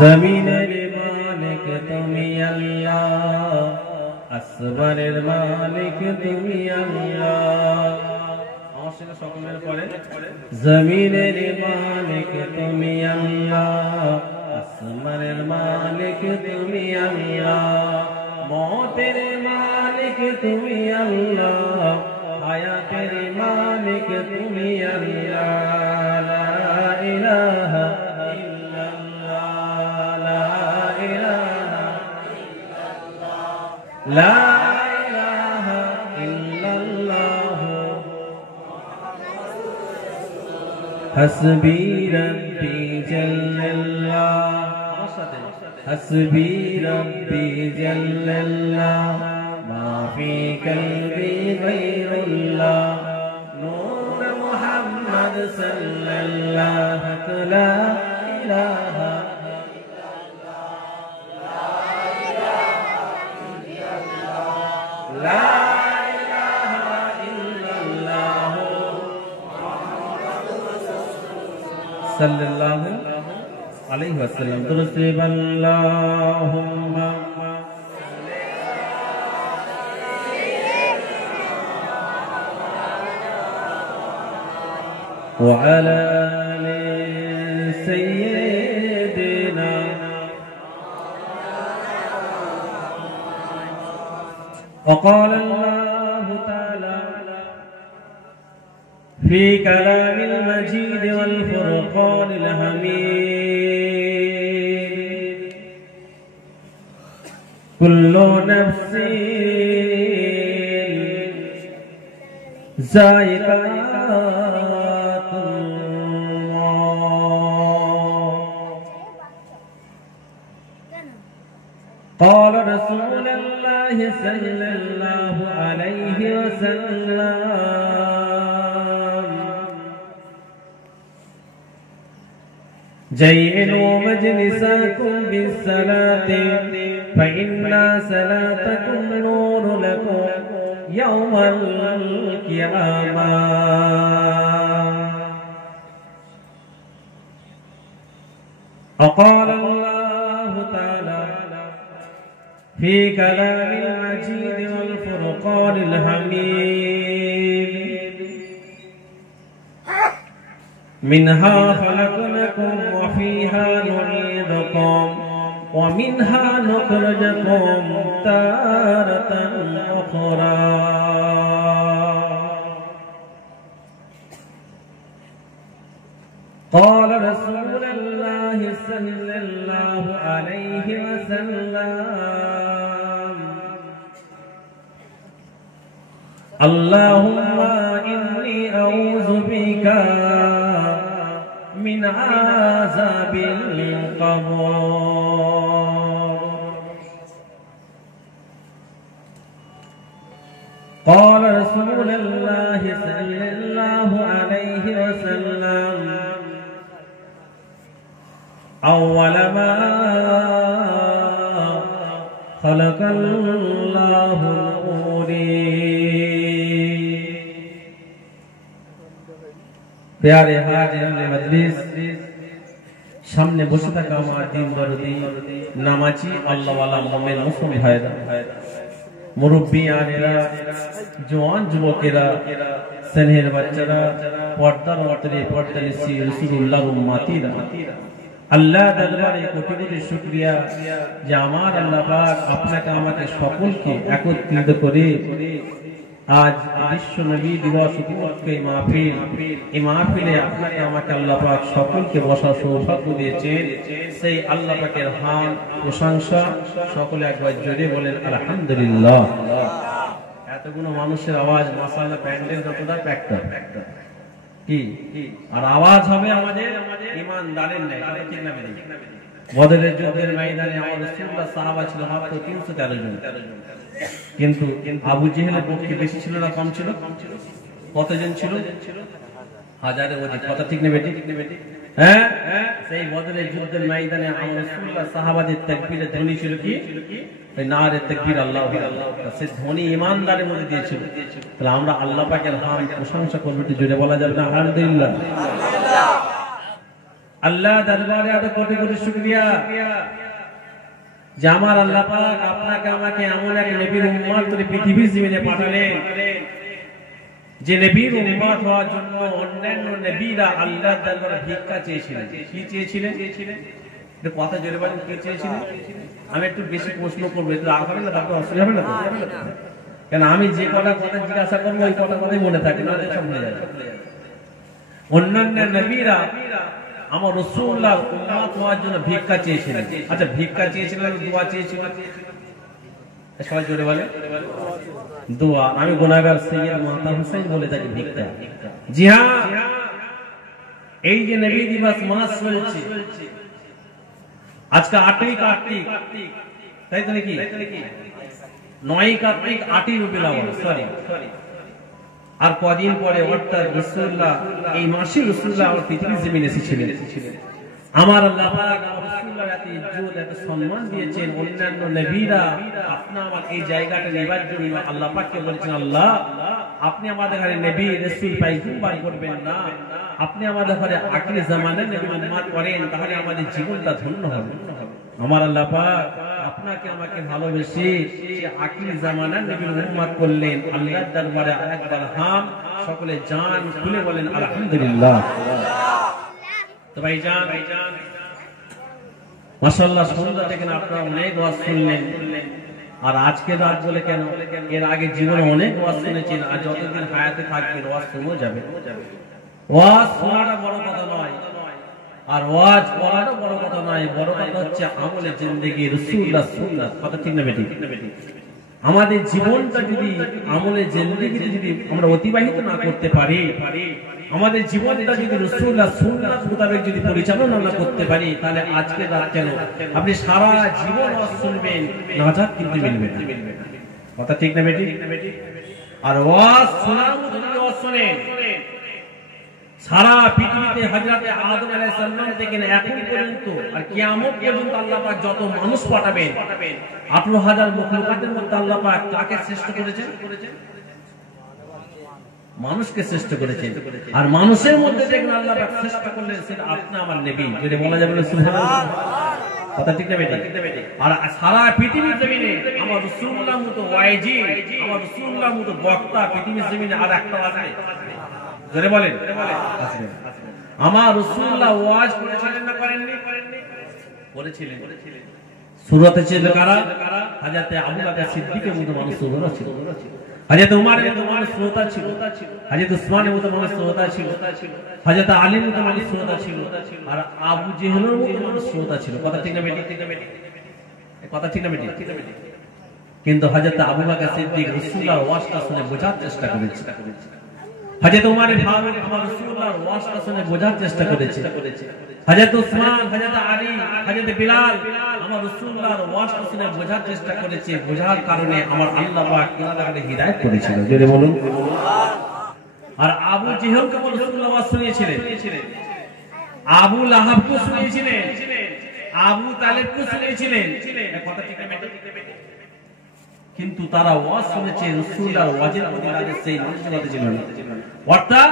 জমিনের মালিক তুমি আল্লাহ, আসমানের মালিক তুমি আল্লাহ। আমার সঙ্গে সকলের পরে জমিনের মালিক তুমি আল্লাহ, আসমানের মালিক তুমি আল্লাহ, মওতের মালিক তুমি আল্লাহ, হায়াতের মালিক তুমি আল্লাহ। লা ইলাহা لا إله إلا الله حسبي ربي جل الله حسبي ربي جل الله ما في قلبي غير الله نور محمد صلى الله لا إله لا إله إلا الله صلى الله عليه وسلم درسب اللهم وعلى آل سيدنا وقال الله تعالى في كلام المجيد والفرقان الحميد كل نفس ذائقة الموت قال رسول الله صلى الله عليه وسلم زينوا مجلسكم بالصلاة فإن صلاتكم نور لكم يوم القيامة وقال الله تعالى في كلام المجيد والفرقان الحميد منها خلقناكم وفيها نعيدكم ومنها نخرجكم تارة أخرى قال رسول الله صلى الله عليه وسلم اللهم إني أعوذ بك من عذاب القبر قال رسول الله صلى الله عليه وسلم أول ما خلق الله النور प्यारे हाजिर मजलिस सामने बसे থাকা আমার দিন দরদি নামাজি আল্লাহওয়ালা মুমিন মুসলিম ভাইরা মুরব্বিয়ানেরা জওয়ান যুবকেরা স্নেহের বাচ্চারা পর্দার অন্তরে পর্দানিসি রাসূলুল্লাহর উম্মতিরা আল্লাহ দরবারে কোটি কোটি শুকরিয়া যে আমার আল্লাহ পাক আপনাকে আমাকে সকলকে একত্রিত করে आज विश्व नबी दिवस उपलक्षे এই মাহফিলে আপনাকে আমাকে আল্লাহ পাক সকলকে বসার সৌভাগ্য দিয়েছেন সেই আল্লাহ পাকের হামদ প্রশংসা সকলে একবার জোরে বলেন আলহামদুলিল্লাহ। এতগুলো মানুষের আওয়াজ মাশাআল্লাহ প্যান্ডেল যতটা প্যাকটা কি আর আওয়াজ হবে আমাদের ঈমানদারের ন্যায় কথা ঠিক না বেশি বদরের যুদ্ধের ময়দানে আমাদের রাসূলুল্লাহ সাহাবা ছিল মাত্র 313 জন কিন্তু আবু জেহেলের পক্ষে বেশি ছিল না কম ছিল কতজন ছিল হাজারের অধিক কথা ঠিক না বেটি হ্যাঁ সেই বদরের যুদ্ধের ময়দানে আমাদের রাসূলুল্লাহ সাহাবাদের তাকবীরের ধ্বনি ছিল কি এই নারে তাকবীর আল্লাহু আল্লাহু সেই ধ্বনি ঈমানদারের মধ্যে দিয়েছিল তাহলে আমরা আল্লাহ পাকের হামদ প্রশংসা করব একটু জোরে বলা যাবে না আলহামদুলিল্লাহ আল্লাহ দরবারে এত কোটি কোটি শুকরিয়া যে আমার আল্লাহ পাক আপনাকে আমাকে এমন এক নবীর উম্মত করে পৃথিবীর জমিনে পাঠালেন, যে নবীর উম্মত হওয়ার জন্য অন্যান্য নবীরা আল্লাহর দরবারে ভিক্ষা চেয়েছিলেন। কি চেয়েছিলেন? এটা কথা জোরে বলেন, কি চেয়েছিলেন? আমি একটু বেশি প্রশ্ন করবো, একটু রাগ হবে না? তারপর অসুবিধা হবে না? কেন আমি যে কথা জিজ্ঞাসা করবো ওই কথাই মনে থাকে না, সব ভুলে যাবে। অন্যান্য নবীরা আমার রাসূলুল্লাহর উম্মত হওয়ার জন্য ভিক্ষা চেয়েছিলেন। আচ্ছা, ভিক্ষা চেয়েছিলেন, দোয়া চেয়েছিলেন? সবাই জোরে বলে দোয়া। আমি গুনাহগার সৈয়দ মুহতার হোসেন বলে থাকি ভিক্ষা। জি হ্যাঁ, এই যে নবী দিবস মাস চলছে, আজকে 8ই কার্তিক, তাই তো নাকি? 9ই কার্তিক 8ই রবিউল আউয়াল, সরি। আর কদিন পরে অর্থাৎ রাসূলুল্লাহ এই মাসে রাসূলুল্লাহ আমার পৃথিবীর জমিনে এসেছিলেন। আমার আল্লাহ পাক রাসূলুল্লাহর এত ইজ্জত এত সম্মান দিয়েছেন। অন্যান্য নবীরা আপনি আমার এই জায়গাটা নেবার জন্য আল্লাহ পাককে বলেছেন, আল্লাহ আপনি আমাদের ঘরে নবী রাসূল পয়গম্বর করবেন না, আপনি আমাদের ঘরে আখিরি জামানার নবী উম্মত করেন, তাহলে আমাদের জীবনটা ধন্য হবে। আমার আল্লাহ পাক আপনাকে আমাকে ভালোবেসে আখিরি জামানার নবীর উম্মত করলেন। আল্লাহর দরবারে একবার হাম সকলে জান খুলে বলেন আলহামদুলিল্লাহ। তো ভাইজান মাশাআল্লাহ, সুন্দর দেখেন আপনারা অনেক ওয়াজ শুনলেন। আর আজকে রাত বলে কেন, এর আগে জীবনে অনেক ওয়াজ শুনেছেন, আর যতদিন হায়াতে থাকবেন ওয়াজ শুনেও যাবে। ওয়াজ শোনাটা বড় কথা নয়, আর ওয়াজ করাটা বড় কথা নয়, বড় কথা হচ্ছে আমলে জিন্দেগি রাসূলুল্লাহ সুন্নাত। কথা ঠিক না বেটি? আমাদের জীবনটা যদি আমলে জিন্দেগিতে যদি আমরা অতিবাহিত না করতে পারি, আমাদের জীবনটা যদি রাসূলুল্লাহ সুন্নাত মোতাবেক যদি পরিচালনা না করতে পারি, তাহলে আজকে রাত কেন আপনি সারা জীবন ওয়াজ শুনবেন, নাজাত কিন্তু মিলবে না। কথা ঠিক না বেটি? আর ওয়াজ শোনার মতো যদি ওয়াজ শুনেন, সারা পৃথিবীতে হযরতে আদম আলাইহিস সালাম থেকে এখন পর্যন্ত আর কিয়ামত পর্যন্ত আল্লাহ পাক যত মানুষ পাঠাবেন, 18,000 মাখলুকাতের মধ্যে আল্লাহ পাক কাকে শ্রেষ্ঠ করেছেন? মানুষকে শ্রেষ্ঠ করেছেন। আর মানুষের মধ্যে দেখেন আল্লাহ পাক শ্রেষ্ঠ করলেন সেটা আপনি আমার নবী। যদি বলা যাবে না সুবহানাল্লাহ? কথা ঠিক না বেটি? আর সারা পৃথিবীর জমিনে আমার রাসূলুল্লাহর মতো ওয়াইজি, আমার রাসূলুল্লাহর মতো বক্তা পৃথিবীর জমিনে আর একটা আছে? জোরে বলেন। আমার রাসূলুল্লাহ ওয়াজ করেছিলেন না করেননি? করেছিলেন। সুরতে ছিল কারা? হযরত আবু বকর সিদ্দিকের মতো মানুষ সুরত ছিল, হযরত উমরের মতো মানুষ শ্রোতা ছিল, হযরত উসমানের মতো মানুষ শ্রোতা ছিল, হযরত আলীর মতো মানুষ শ্রোতা ছিল, আর আবু জেহেলের মতো মানুষ শ্রোতা ছিল। কথা ঠিক না বেটি? কথা ঠিক না বেটি? কিন্তু হযরত আবু বকর সিদ্দিক রাসূলুল্লাহর ওয়াজটা শুনে বোঝার চেষ্টা করেছে, হযরত উমর ফারুক আমার রাসূলুল্লাহর ওয়াজটা শুনে বোঝার চেষ্টা করেছে, হযরত উসমান, হযরত আলী, হযরত বিলাল আমার রাসূলুল্লাহর ওয়াজটা শুনে বোঝার চেষ্টা করেছে। বোঝার কারণে আমার আল্লাহ পাক তাদেরকে হিদায়াত করেছিল। জোরে বলুন। আর আবু জেহেলকে আমার রাসূলুল্লাহ ওয়াজ শুনিয়েছিলেন, আবু লাহাবকে শুনিয়েছিলেন, আবু তালেবকে শুনিয়েছিলেন। কথা ঠিক না বেটি? কিন্তু তারা ওয়াজ শুনেছে, রাসূলুল্লাহর ওয়াজের প্রতি তাদের সেই মানসিকতা ছিল না, অর্থাৎ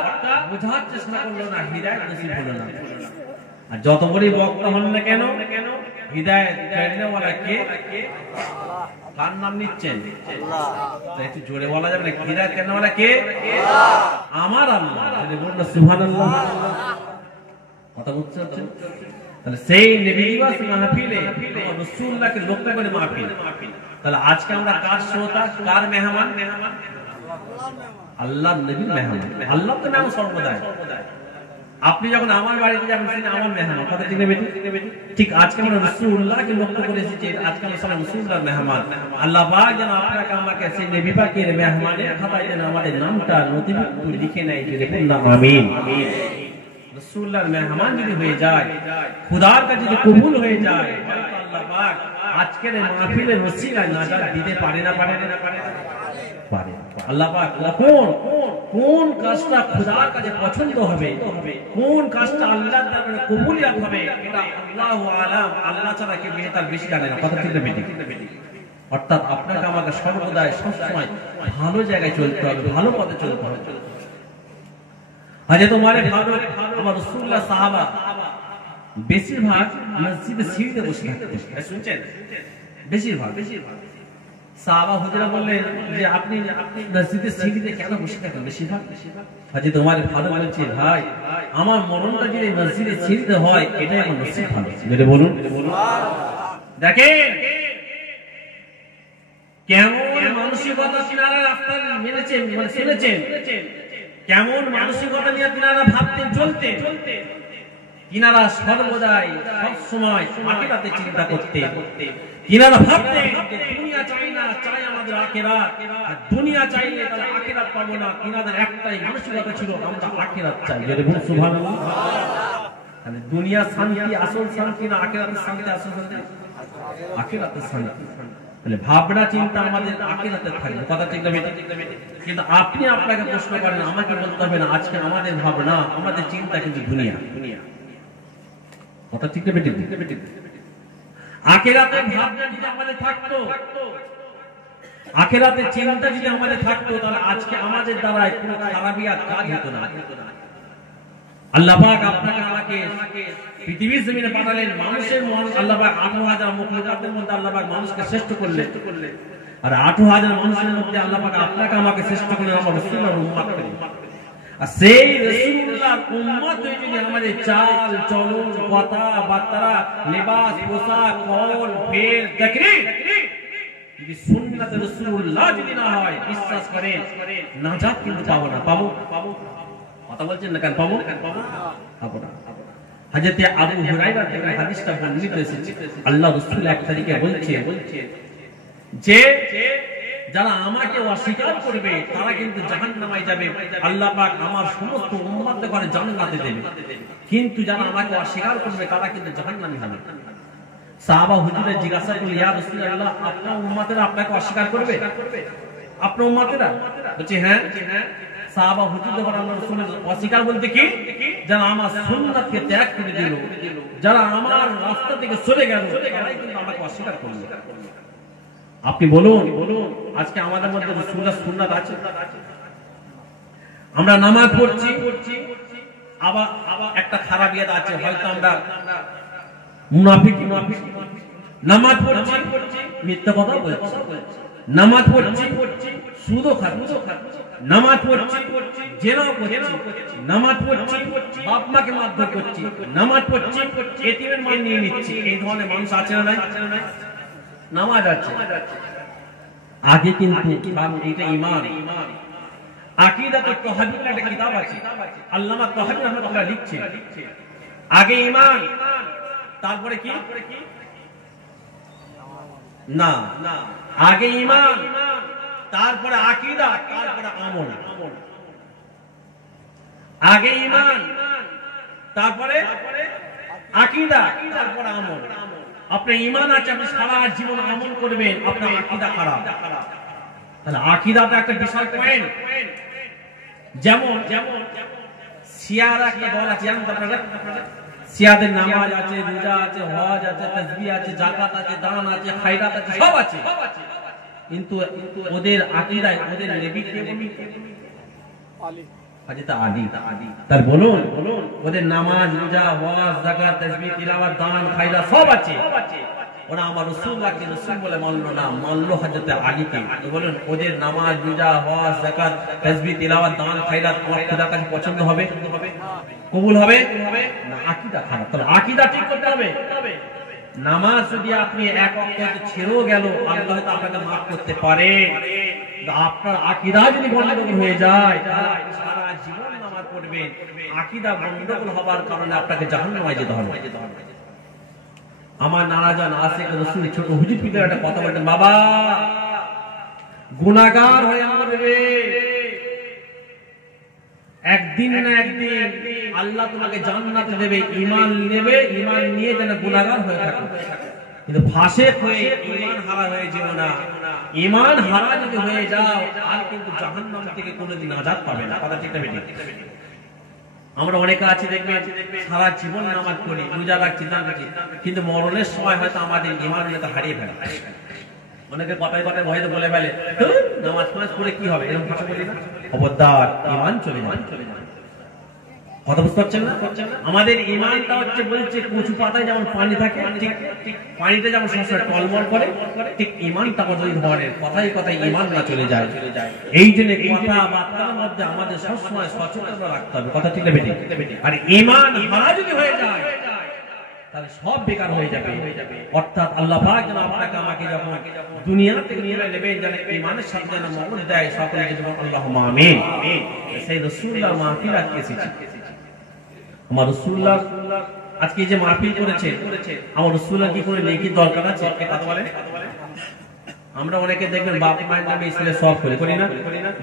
বোঝার চেষ্টা করলো না, হিদায়াত নসিব হলো না। আর যত বড়ই বক্তা হন না কেন, হিদায়াত কারিনাওয়ালা কে? কার নাম নিচ্ছেন? আল্লাহ। একটু জোরে বলা যাবে না? হিদায়াত কারিনাওয়ালা কে? আমার আল্লাহ। যদি বলুন সুবহানাল্লাহ। কথা বুঝতে পারছেন? তাহলে সেই নবী দিবস মাহফিলে রাসূলুল্লাহকে লক্ষ্য করে মাহফিল। তাহলে আজকে আমরা কার শ্রোতা, কার মেহমান? আল্লাহর নবীর মেহমান। আল্লাহ তো মেহমান সর্বদাই। আপনি যখন আমার বাড়িতে যাবেন তিনি আমার মেহমান। কথা ঠিক না বেটি? ঠিক আজকে আমরা রাসূলুল্লাহকে লক্ষ্য করে এসেছি, আজকে আমরা সবাই রাসূলুল্লাহর মেহমান। আল্লাহ পাক যেন আপনাকে আমাকে সেই নবী পাকের মেহমানের খাতায় যেন আমাদের নামটা নথিভুক্ত লিখে নেয়। যদি বলুন আমিন। রাসূলুল্লাহর মেহমান যদি হয়ে যায়, খোদার কাছে যদি কবুল হয়ে যায়, আল্লাহ পাক আজকের এই মাহফিলের ওসিলায় নাজাত দিতে পারে না? পারে। আল্লাহ পাক কোন কাজটা খোদার কাছে পছন্দ হবে, কোন কাজটা আল্লাহর দরবারে কবুলিয়াত হবে, এটা আল্লাহু আলাম। আল্লাহ ছাড়া কেউ তার বেশি জানে না। কথা ঠিক না বেটি? অর্থাৎ আপনাকে আমাকে সর্বদাই সবসময় ভালো জায়গায় চলতে হবে, ভালো পথে চলতে হবে। হযরত উমর ফারুক আমার রাসূলুল্লাহ সাহাবা, বেশিরভাগ মসজিদে সিঁড়িতে বসে থাকতেন। শুনছেন? বেশিরভাগ সাহাবা হুজুরা বললেন যে আপনি মসজিদের সিঁড়িতে কেন বসে থাকেন? বেশিরভাগ হযরত ওমর ফারুক বলছে, ভাই আমার মরণটা যদি মসজিদের সিঁড়িতে হয় এটাই আমার নসিব ভালো। যেটা বলুন দেখেন কেমন মানসিকতা তিনারা রাস্তায় মেনেছেন, শুনেছেন কেমন মানসিকতা নিয়ে তিনারা ভাবতেন চলতেন। তিনারা সর্বদাই সবসময় আখিরাতে চিন্তা করতেন। তিনারা ভাবতেন যে দুনিয়া চাই না, চাই আমাদের আখিরাত। আর দুনিয়া চাইলে তাহলে আখিরাত পাবো না। তিনাদের একটাই মানসিকতা ছিল, আমরা আখিরাত চাই। যেটা বলুন সুবহানাল্লাহ। তাহলে দুনিয়া শান্তি আসল শান্তি না আখিরাতের শান্তি আসল শান্তি? আখিরাতের শান্তি। তাহলে ভাবনা চিন্তা আমাদের আখিরাতে থাকবে। কথা ঠিক না বেঠিক? কিন্তু আপনি আপনাকে প্রশ্ন করেন, আমাকে বলতে হবে না আজকে আমাদের ভাবনা আমাদের চিন্তা কিন্তু দুনিয়া। কথা ঠিক না বেঠিক? আখিরাতের ভাবনা যদি আমাদের থাকতো, আখিরাতের চিন্তা যদি আমাদের থাকতো, তাহলে আজকে আমাদের দ্বারা কোনো খারাপিয়াত কাজ হতো না। আল্লাহ পাক আপনাকে আমাকে পৃথিবীর জমিনে পাঠালেন, মানুষের আল্লাহ পাক 18,000 মুখলুকাতের মধ্যে আল্লাহ পাক মানুষকে শ্রেষ্ঠ করলেন। আর 18,000 মানুষের মধ্যে আল্লাহ পাক আপনাকে আমাকে শ্রেষ্ঠ করলেন আমার রাসূলুল্লাহর উম্মত করে। আর সেই রাসূলুল্লাহর উম্মত হয়ে যদি আমাদের চাল চলন কথা বার্তা লিবাস পোশাক কওল ফেল তাকরীর যদি সুন্নাতে রাসূলুল্লাহ যদি না হয়, বিশ্বাস করেন নাজাত কিন্তু পাবো না। পাবো? কথা বলছেন না কেন? পাবো না। হযরত আবু হুরায়রা থেকে হাদিসটা বর্ণিত হয়েছে, আল্লাহ রাসূল এক তারিখে বলছে যে যারা আমাকে অস্বীকার করবে তারা কিন্তু জাহান্নামে যাবে। আল্লাহ পাক আমার সমস্ত উম্মতকে করে জান্নাতে দেবে, কিন্তু যারা আমাকে অস্বীকার করবে তারা কিন্তু জাহান্নামে যাবে। সাহাবা হুজুরে জিজ্ঞাসা করলেন, ইয়া রাসূলুল্লাহ আপনার উম্মতেরা আপনাকে অস্বীকার করবে? আপনার উম্মতেরা? বলছে হ্যাঁ। সাহাবা হুজুর যখন আল্লাহর রাসূলের অস্বীকার বলতে কি? যারা আমার সুন্নাতকে ত্যাগ করে দিল, যারা আমার রাস্তা থেকে সরে গেল, তারাই কিন্তু আমাকে অস্বীকার করল। আপনি বলুন আজকে আমাদের মধ্যে রাসূলের সুন্নাত আছে? আমরা নামাজ পড়ছি, আবার একটা খারাপিয়াত আছে, হয়তো আমরা মুনাফিক নামাজ পড়ছি, মিথ্যা কথা বলছি, নামাজ পড়ছি সুদও খাচ্ছি, নামাজ পড়ছি জেনাও করছি, নামাজ পড়ছি বাপ মাকে মারধর করছি, নামাজ পড়ছি এতিমের মাল নিয়ে নিচ্ছি। এই ধরনের মানুষ আছে না নাই? নামাজ আছে আগে, কিন্তু এটা ঈমান। আকীদাতুত তাহাজ্জুদ একটা কিতাব আছে, আল্লামা তাহাজ্জুদ রাহমাতুল্লাহ লিখছে আগে ঈমান, তারপরে কি না, আগে ঈমান, তারপরে আকীদা, তারপরে আমল। আগে ঈমান, তারপরে আকীদা, তারপরে আমল। আপনার ঈমান আছে, আপনি সারা জীবন আমল করবেন, আপনার আকীদা খারাপ। তাহলে আকীদাটা একটা বিশাল পয়েন্ট। যেমন শিয়ারা একটা দল আছে, জানেন আপনারা? শিয়াদের নামাজ আছে, রোজা আছে, হজ আছে, তাসবিহ আছে, যাকাত আছে, দান আছে, খায়রাত আছে, সব আছে, কিন্তু ওদের আকীদায় ওদের নবী কে বলি? আলী, হযরত আলী। তার বলুন ওদের নামাজ, রোজা, হজ, যাকাত, তাসবিহ, তিলাওয়াত, দান, খায়রাত সব আছে। ওরা আমার রাসূলুল্লাহকে রাসূল বলে মানলো না, মানলো হযরত আলীকে। বলুন ওদের নামাজ, রোজা, হজ, যাকাত, তাসবিহ, তিলাওয়াত, দান, খায়রাত আমার খোদার কাছে পছন্দ হবে? কবুল হবে না? আকীদা খারাপ। তাহলে আকীদা ঠিক করতে হবে। নামাজ যদি আপনি এক ওয়াক্ত ছেড়েও গেল, আল্লাহ হয়তো আপনাকে মাফ করতে পারে। আপনার আকীদা যদি গন্ডগোল হয়ে যায়, তাহলে আপনি সারা জীবন নামাজ পড়বেন, আকীদা গন্ডগোল হবার কারণে আপনাকে জাহান্নামে যেতে হবে। আমার নানাজান আশিক রাসূল ছোট হুজুর পিতার একটা কথা বলতেন, বাবা গুনাহগার হয়ে মরবে, একদিন না একদিন আল্লাহ তোমাকে জান্নাতে দেবে। ঈমান নেবে, ঈমান নিয়ে যেন গুনাহগার হয়ে থাকো, কিন্তু ফাসিক হয়ে ঈমান হারা হয়ে যেও না। ঈমান হারা যদি হয়ে যাও আর কিন্তু জাহান্নাম থেকে কোনোদিন নাজাত পাবে না। কথা ঠিক না বেঠিক? আমরা অনেকে আছি দেখবেন সারা জীবন নামাজ পড়ি, রোজা রাখছি, দান রাখছি, কিন্তু মরণের সময় হয়তো আমাদের ঈমানটা হারিয়ে ফেলে। অনেকে কথায় ভয়তে বলে ফেলে নামাজ পড়ে কি হবে, এরকম কথা বলি না? খবরদার, ঈমান চলে যাবে। কথা বুঝতে পারছেন না? আমাদের ঈমানটা হচ্ছে বলছে কচু পাতায় যেমন পানি থাকে, ঠিক পানিতে যেমন সবসময় টলমল করে, ঠিক ঈমানটা ওই ধরনের কথাই কথাই ঈমান না চলে যায়। এই জন্য কথাবার্তার মধ্যে আমাদের সবসময় সচেতনতা রাখতে হবে। কথা ঠিক না বেটি? আর ঈমান হারা যদি হয়ে যায় তাহলে সব বেকার হয়ে যাবে। অর্থাৎ আল্লাহ পাক যেন আপনাকে আমাকে যখন দুনিয়া থেকে নিয়ে নেবেন যেন ঈমানের সাথে যেন মওত দেয়, সকলকে যেন আল্লাহুম্মা আমিন। সেই রাসূলুল্লাহ মাহফিল আজকে এসেছি। আমার রাসূলুল্লাহ আজকে যে মাহফিল করেছে, আমার রাসূলুল্লাহ কি করে নেকি দরকার আছে এই কথা বলেন? আমরা অনেকে দেখবেন বাপ মায়ের নামে ইসলে সব করি না,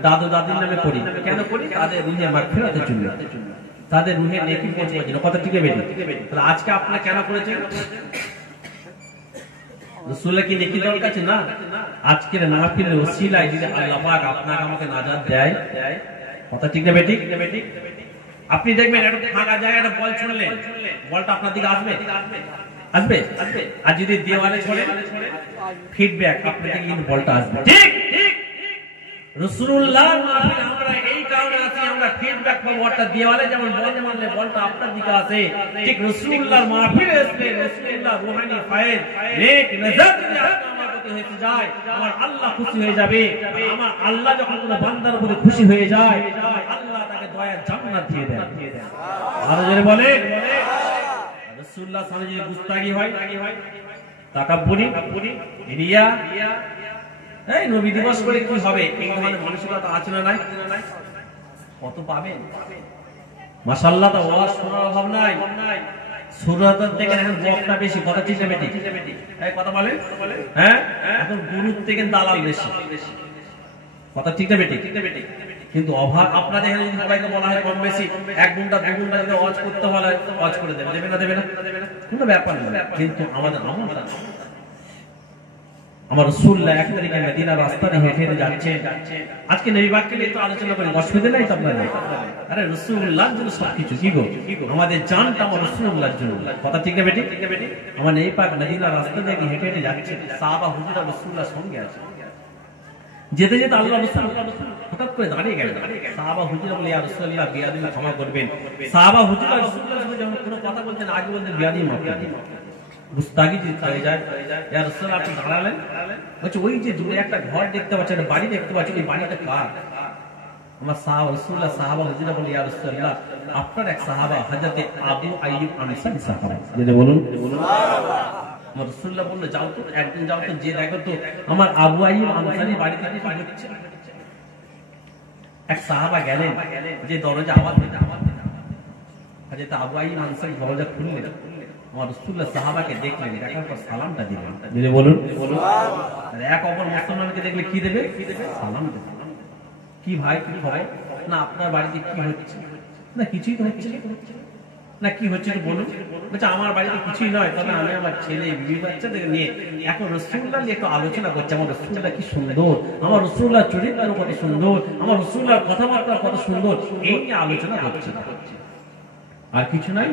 দাদু দাদির নামে করি। কেন করি? তাদের রুহে মাগফিরাতের জন্য, তাদের রুহে নেকি পৌঁছানোর জন্য। কথা ঠিক বেটি? তাহলে আজকে আপনারা কেন করেছেন? রাসূলুল্লাহ কি নেকি দরকার আছে? না, আজকের মাহফিলের ওসিলায় যদি আল্লাহ পাক আপনাকে আমাকে নাজাত দেয়, কথা ঠিক না বেটি? আপনি দেখবেন একটা ফাঁকা জায়গায় একটা বল ছুড়লেন, বলটা আপনার দিকে আসবে? আসবে? আর যদি দেওয়ালে ছড়ে ফিডব্যাক আপনার দিকে কিন্তু বলটা আসবে। ঠিক ঠিক রাসূলুল্লাহর মাহফিল আমরা এই কারণে আছি, আমরা ফিডব্যাক পাবো। অর্থাৎ দেওয়ালে যেমন বল মারলে বলটা আপনার দিকে আসে, ঠিক রাসূলুল্লাহর মাহফিলে আসলে রাসূলুল্লাহ রূহানি ফায়েজ নেক নাজাত যদি আমার প্রতি হয়ে যায়, আমার আল্লাহ খুশি হয়ে যাবে। আমার আল্লাহ যখন কোনো বান্দার উপরে খুশি হয়ে যায়, আমার আল্লাহ তাকে দয়ার জান্নাত দিয়ে দেন। আর যদি বলে রাসূলুল্লাহ সামনে যদি গুস্তাখি হয়, তাকাব্বুরি, রিয়া, এই নবী দিবস করে কি হবে? এই ধরনের মানসিকতা আছে না নাই? কত পাবেন? মাশাআল্লাহ, তো ওয়াজ শোনার অভাব নাই। সুরাতের থেকে এখন বক্তা বেশি। কথা ঠিক না বেটি? এই কথা বলেন। হ্যাঁ, এখন গুরুর থেকে দালাল বেশি। কথা ঠিক না বেটি? কিন্তু অভাব আপনাদের এখানে যদি সবাইকে বলা হয় কম বেশি 1 ঘন্টা 2 ঘন্টা যদি ওয়াজ করতে বলা হয়, ওয়াজ করে দেবে না? কোনো ব্যাপার না। কিন্তু আমাদের আমলটা, আমার রাসূলুল্লাহ 1 তারিখে মদিনার রাস্তা দিয়ে হেঁটে হেঁটে যাচ্ছেন। আজকে নবী পাককে নিয়ে তো আলোচনা করি, অসুবিধা নাই তো আপনাদের? আরে রাসূলুল্লাহর জন্য সবকিছু। কি গো, আমাদের জানটা আমার রাসূলুল্লাহর জন্য। কথা ঠিক না বেটি? আমার নবী পাক মদিনার রাস্তা দিয়ে হেঁটে হেঁটে যাচ্ছেন, সাহাবা হুজুরা রাসূলুল্লাহর সঙ্গে আছে। যেতে যেতে আল্লাহ রাসূল হঠাৎ করে দাঁড়িয়ে গেলেন। সাহাবা হুজুরা বলে, ইয়া রাসূলুল্লাহ, বিয়াদবি ক্ষমা করবেন। সাহাবা হুজুরা রাসূলুল্লাহর সঙ্গে যখন কোনো কথা বলতেন আগে বলতেন বিয়াদবি মাফ করবেন, গুস্তাখি যদি হয়ে যায়। ইয়া রাসূলুল্লাহ, আপনি দাঁড়ালেন, বলছে ওই যে দূরে একটা ঘর দেখতে পাচ্ছেন, একটা বাড়ি দেখতে পাচ্ছেন, এই বাড়িটা কার? আমার রাসূলুল্লাহ সাহাবা হুজুরা বলে, ইয়া রাসূলুল্লাহ, আপনার এক সাহাবা হযরত আবু আইয়ুব আনসারী সাহাবা। যদি বলুন সুবহানাল্লাহ। আমার রাসূলুল্লাহ বলল, যাও তো, একদিন যাও তো, যে দেখো তো আমার আবু আইয়ুব আনসারী বাড়িতে কি হচ্ছে। এক সাহাবা গেলেন, যে দরজা আওয়াজ হচ্ছে, হযরত আবু আইয়ুব আনসারী দরজা খুললেন। আমার রাসূলুল্লাহ সাহাবাকে দেখলেন, দেখার পর সালামটা দিলেন। যদি বলুন সুবহানাল্লাহ। এক অপর মুসলমানকে দেখলে কি দেবে? সালাম দেবে। কি ভাই, কি খবর? না আপনার বাড়িতে কি হচ্ছে? না কিছুই তো হচ্ছে না। কি হচ্ছে বলুন? বলছে আমার বাড়িতে কিছুই নয়, তবে আমি আমার ছেলে বিবি বাচ্চাদের নিয়ে এখন রাসূলুল্লাহ নিয়ে একটু আলোচনা করছি। আমার রাসূলুল্লাহ কি সুন্দর, আমার রাসূলুল্লাহ চরিত্র কত সুন্দর, আমার রাসূলুল্লাহর কথাবার্তা কত সুন্দর, এই নিয়ে আলোচনা করছি। আর কিছু নাই।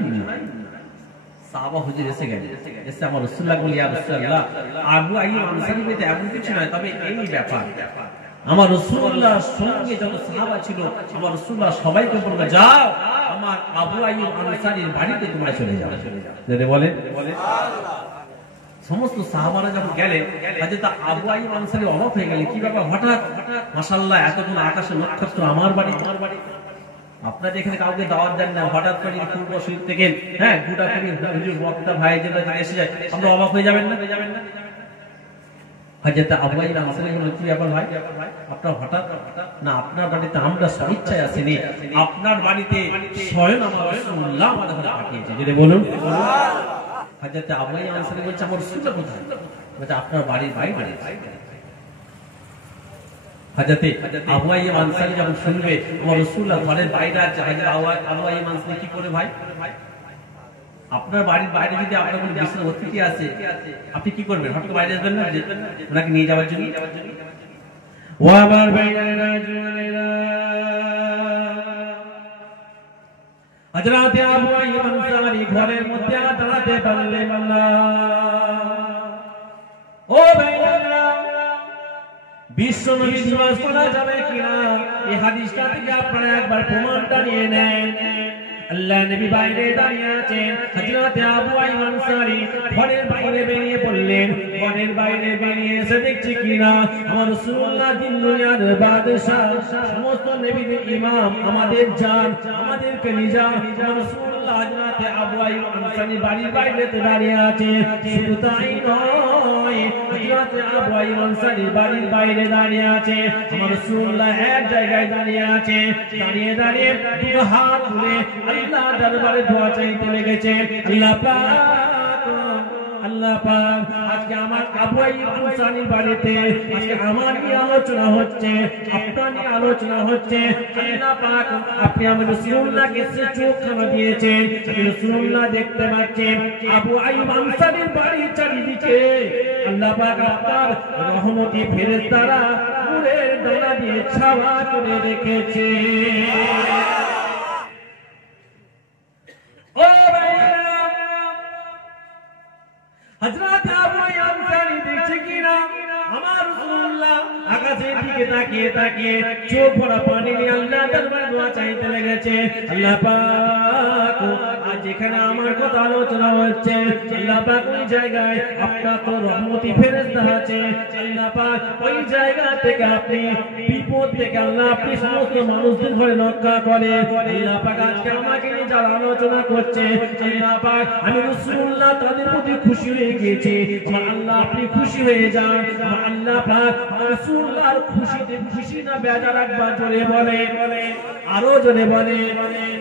সাহাবা হুজুর এসে গেলেন, এসে আমার রাসূলুল্লাহ বলি, ইয়া রাসূলুল্লাহ, আবু আইয়ুব আনসারী বলতে এমন কিছু নয়, তবে এই ব্যাপার, আমার রাসূলুল্লাহর সঙ্গে যত সাহাবা ছিল, আমার রাসূলুল্লাহ সবাইকে বলল, যাও আমার আবু আইয়ুব আনসারীর বাড়িতে তোমরা চলে যাও। যদি বলে সমস্ত সাহাবারা যখন গেলেন, হযরত আবু আইয়ুব আনসারী অবাক হয়ে গেলেন, কি ব্যাপার, হঠাৎ মাশাআল্লাহ এতগুলো আকাশে নক্ষত্র, আমার বাড়ি। আপনাদের এখানে কাউকে দাওয়াত দেন না, হঠাৎ করে পূর্ব শরীর থেকে হ্যাঁ গোটা হুজুর বক্তা ভাই যেটা এসে যায়, আমরা অবাক হয়ে যাবেন না? হযরত আবু আইয়ুব আনসারী বললেন, কি ব্যাপার ভাই, আপনার হঠাৎ? না, আপনার বাড়িতে আমরা স্বেচ্ছায় আসিনি, আপনার বাড়িতে স্বয়ং আমার রাসূলুল্লাহ আমাদের ঘরে পাঠিয়েছে। যদি বলুন সুবহানাল্লাহ। হযরত আবু আইয়ুব আনসারী বলছে, আমার রাসূলুল্লাহ কোথায়? বলছে আপনার বাড়ির বাইরে। হযরত আবু আইয়ুব আনসারী যখন শুনবে আমার রাসূলুল্লাহ ঘরের বাইরে আছে, হযরত আবু আইয়ুব আনসারী কি করে ভাই? আপনার বাড়ির বাইরে যদি আপনার কোনো বিশেষ অতিথি আছে, আপনি কি করবেন? হঠাৎ বাইরে আসবেন না ওনাকে নিয়ে যাওয়ার জন্য? ও আমার ভাইরা, হযরত আবু আইয়ুব আনসারী ঘরের মধ্যে দাঁড়াতে পারলেন না। ও ভাইরা, বিশ্ব নবী দিবস করা যাবে কিনা এই হাদিসটা থেকে আপনারা একবার প্রমাণটা নিয়ে নেন। আল্লাহ নবী বাইরে দাঁড়িয়ে আছেন হযরত আবু আইয়ুব আনসারী ঘরের বাইরে বেরিয়ে পড়লেন ঘরের বাইরে বেরিয়ে এসে দেখছি কিনা আমার রাসূলুল্লাহ দিন দুনিয়ার বাদশা সমস্ত নবীদের ইমাম আমাদের জান আমাদের কলিজা আমার রাসূলুল্লাহ হযরত আবু আইয়ুব আনসারী বাড়ির বাইরে দাঁড়িয়ে আছে শুধু তাই নয় হযরত আবু আইয়ুব আনসারী বাড়ির বাইরে দাঁড়িয়ে আছে আমার রাসূলুল্লাহ এক জায়গায় দাঁড়িয়ে আছে দাঁড়িয়ে দাঁড়িয়ে দুটো হাত তুলে আল্লাহ দরবারে দোয়া চাইতে লেগেছে আল্লাহ পাক আল্লাহ পাক আজকে আমার আবু আইয়ুব আনসারীর বাড়িতে আজকে আমার কি আলোচনা হচ্ছে আপনার কি আলোচনা হচ্ছে আল্লাহ পাক আপনি আমার রাসূলুল্লাহকে সে চোখখানা দিয়েছেন রাসূলুল্লাহ দেখতে পাচ্ছেন আবু আইয়ুব আনসারীর বাড়ির চারিদিকে আল্লাহ পাক আপনার রহমতি ফেরেশতারা নূরের ডানা দিয়ে ছাওয়া করে রেখেছে ও ভাইরা হযরত আবু আইয়ুব আনসারী দেখছে কিনা আমার রাসূলুল্লাহ আকাশের দিকে তাকিয়ে তাকিয়ে চোখ ভরা পানি নিয়ে আল্লাহ দরবারে দোয়া চাইতে লেগেছে আল্লাহ পাক আজ এখানে আমার কথা আলোচনা হচ্ছে আল্লাহ পাক ওই জায়গায় আপনার তো রহমতি ফেরেশতা আছে আল্লাহ পাক ওই জায়গা থেকে আপনি বিপদ থেকে আল্লাহ আপনি সমস্ত মানুষদের ঘরে রক্ষা করে আল্লাহ পাক আজকে আমাকে নিয়ে যারা আলোচনা করছে আল্লাহ পাক আমি রাসূলুল্লাহ তাদের প্রতি খুশি হয়ে গেছি আমার আল্লাহ আপনি খুশি হয়ে যান আমার আল্লাহ পাক রাসূলুল্লাহর খুশিতে খুশি না বেজার রাখবার জোরে বলে আরো জোরে বলে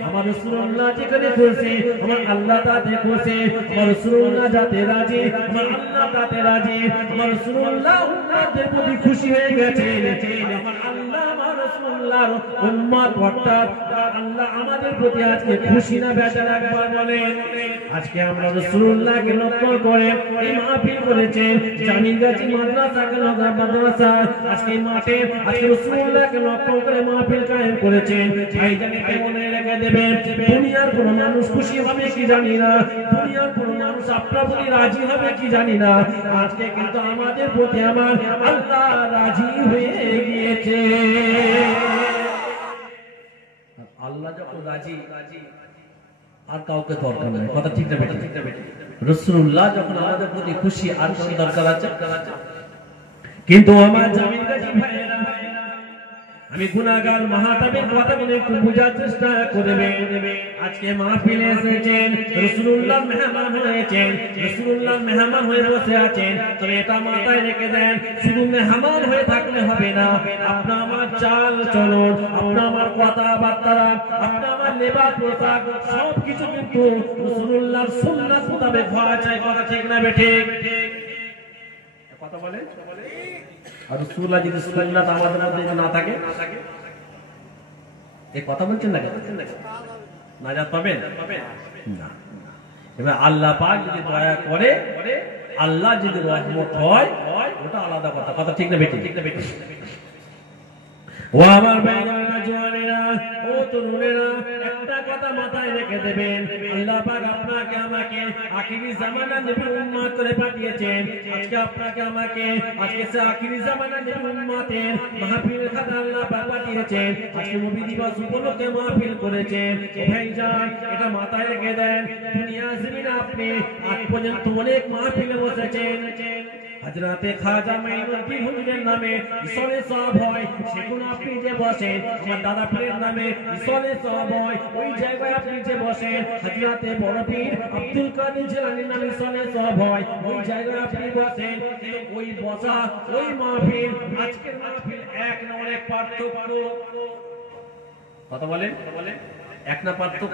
আমার রাসূলুল্লাহ যেখানে খুশি আমার আল্লাহ তাতে খুশি আমার রাসূলুল্লাহ যাতে রাজি আমার আল্লাহ তাতে রাজি আমার রাসূলুল্লাহ উম্মতের প্রতি খুশি হয়ে গেছে আমার আল্লাহ আমার রাসূলুল্লাহর উম্মত অর্থাৎ আল্লাহ আমাদের প্রতি আজকে খুশি না বেজার রাখবার বলে আজকে আমরা রাসূলুল্লাহকে লক্ষ্য করে এই মাহফিল করেছেন জামিলগাজী মাদ্রাসা মাদ্রাসা আজকে মাঠে আজকে রাসূলুল্লাহকে লক্ষ্য করে মাহফিল কায়েম করেছেন ভাইজানকে মনে রেখে দেবেন দুনিয়ার কোন মানুষ খুশি হবে কি জানি না দুনিয়ার কোন মানুষ আপনার প্রতি রাজি হবে কি জানি না আজকে কিন্তু আমাদের প্রতি আমার আল্লাহ রাজি হয়ে গিয়েছে আল্লাহ যখন রাজি আর কাউকে দরকার নেই কথা ঠিক না বেটা রাসূলুল্লাহ যখন আমাদের প্রতি খুশি আর কোনো দরকার আছে কিন্তু আমার জামিলগাজী ভাইরা আমি গুনাহগার মাহতাবের কথাগুলো একটু বোঝার চেষ্টা করবেন আজকে মাহফিলে এসেছেন রাসূলুল্লাহ মেহমান হয়েছেন রাসূলুল্লাহ মেহমান হয়ে বসে আছেন তবে এটা মাথায় রেখে দেন শুধু মেহমান হয়ে থাকলে হবে না আপনি আমার চাল চলন আপনি আমার কথাবার্তা আপনি আমার লেবাস পোশাক সবকিছু কিন্তু রাসূলুল্লাহর সুন্নাত মোতাবেক হওয়া চাই কথা ঠিক না বেঠিক কথা বলেন আর রাসূলুল্লাহ যদি সুন্নাত আমাদের মধ্যে না থাকে এই কথা বলছেন না নাজাত পাবেন না এবার আল্লাহ পাক যদি দয়া করে আল্লাহ যদি রহমত হয় ওটা আলাদা কথা কথা ঠিক না বেঠিক ও আমার ভাইরা জওয়ানেরা ও তরুণেরা একটা কথা মাথায় রেখে দেবেন আল্লাহ পাক আপনাকে আমাকে আখিরি জামানা নবীর উম্মত করে পাঠিয়েছেন আজকে আপনাকে আমাকে আজকে সে আখিরি জামানা নবীর উম্মতের মাহফিলের খাতা আল্লাহ পাক পাঠিয়েছেন আজকে নবী দিবস উপলক্ষে মাহফিল করেছেন ভাইজান এটা মাথায় রেখে দেন দুনিয়া জমিনে আপনি আজ পর্যন্ত অনেক মাহফিলে বসেছেন হযরতে খাজা মাইনুদ্দিন হুজুরের নামে ইসলে সওয়াব হয় সেখানে আপনি যে বসেন আমার দাদা পীরের নামে ইসলে সওয়াব হয় ওই জায়গায় আপনি যে বসেন হযরতে বড় পীর আব্দুল কাদের জিলানীর নামে ইসলে সওয়াব হয় ওই জায়গায় আপনি বসেন ওই বসা ওই মাহফিল আজকের মাহফিল এক না অনেক পার্থক্য কথা বলেন এক না পার্থক্য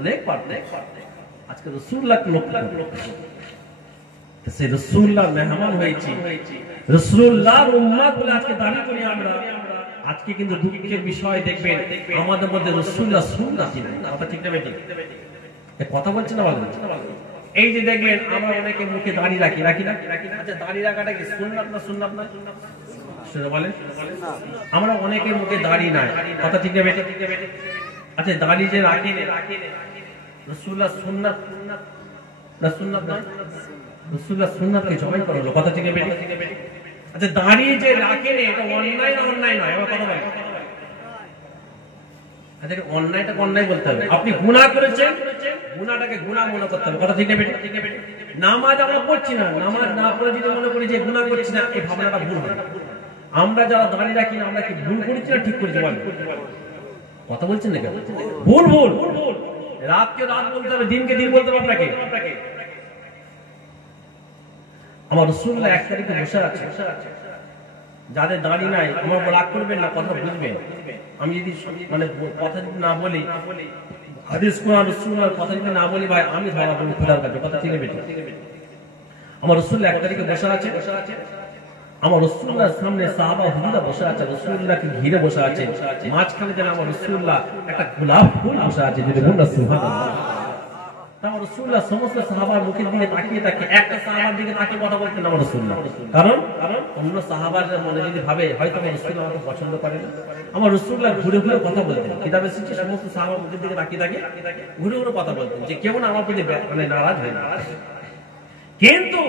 অনেক পার্থক্য আজকে রাসূলুল্লাহকে লক্ষ্য সে রাসূলুল্লাহ মেহমান হয়েছে রাসূলুল্লাহর উম্মত বলে আজকে দাবি করি আমরা আজকে কিন্তু দুঃখের বিষয় দেখবেন আমাদের মধ্যে রাসূলুল্লাহ সুন্নাত নাই কথা ঠিক না বেঠিক এই কথা বলছেন না বলেন এই যে দেখবেন আমরা অনেকে মুখে দাড়ি রাখি না আচ্ছা দাড়ি রাখাটা কি সুন্নাত না শুনে বলেন আমরা অনেকের মুখে দাড়ি নাই কথা ঠিক না বেঠিক আচ্ছা দাড়ি যে রাখি রাসূলুল্লাহ সুন্নাত না সুন্নাত নয় রাসূলুল্লাহ সুন্নাতকে জবাই করলো কথা ঠিক বেঠিক আচ্ছা দাঁড়িয়ে যে রাখেন এটা অন্যায় না অন্যায় নয় এবার কথা বলেন দেখেন অন্যায়টা অন্যায় বলতে হবে। আপনি গুনাহ করেছেন, গুনাহটাকে গুনাহ মনে করতে হবে। কথা ঠিক না বেটা? নামাজ আমরা পড়ছি না, নামাজ না পড়ে যদি মনে করি যে গুনাহ করছি না, এই ভাবনাটা ভুল হয়। আমরা যারা দাঁড়িয়ে রাখি না, আমরা কি ভুল করেছি না ঠিক করেছি বলেন? কথা বলছেন না কেন? ভুল ভুল। রাতকে রাত বলতে হবে, দিনকে দিন বলতে হবে আপনাকে। আমার রাসূলুল্লাহ 1 তারিখে বসে আছে, যাদের দাঁড়ি নাই আমার রাগ করবেন না, কথা বুঝবেন। আমি যদি মানে কথা যদি না বলি, হাদিস কোরআন সুন্নাহর কথা যদি না বলি ভাই, আমি ধরা দেব খোদার কাছে। কথা ঠিক নেবে? আমার রাসূলুল্লাহ 1 তারিখে বসে আছে, আমার রাসূলুল্লাহর সামনে সাহাবা হুজুরা বসে আছে, রাসূলুল্লাহকে ঘিরে বসে আছে, মাঝখানে যেন আমার রাসূলুল্লাহ একটা গোলাপ ফুল বসে আছে। যদি বলুন সুবহানাল্লাহ। আমার রাসূলুল্লাহ সমস্ত সাহাবার মুখের দিকে তাকিয়ে তাকিয়ে একটা সাহাবার দিকে তাকিয়ে কথা বলতেন আমার রাসূলুল্লাহ। কারণ অন্য সাহাবাদের মনে যদি ভাবে হয়তো আমার রাসূলুল্লাহ আমাকে পছন্দ করে না, আমার রাসূলুল্লাহ ঘুরে ঘুরে কথা বলতেন। কিতাবে এসেছে সমস্ত সাহাবার মুখের দিকে তাকিয়ে তাকিয়ে ঘুরে ঘুরে কথা বলতেন যে কেউ না আমার প্রতি মানে নারাজ হয় না। কিন্তু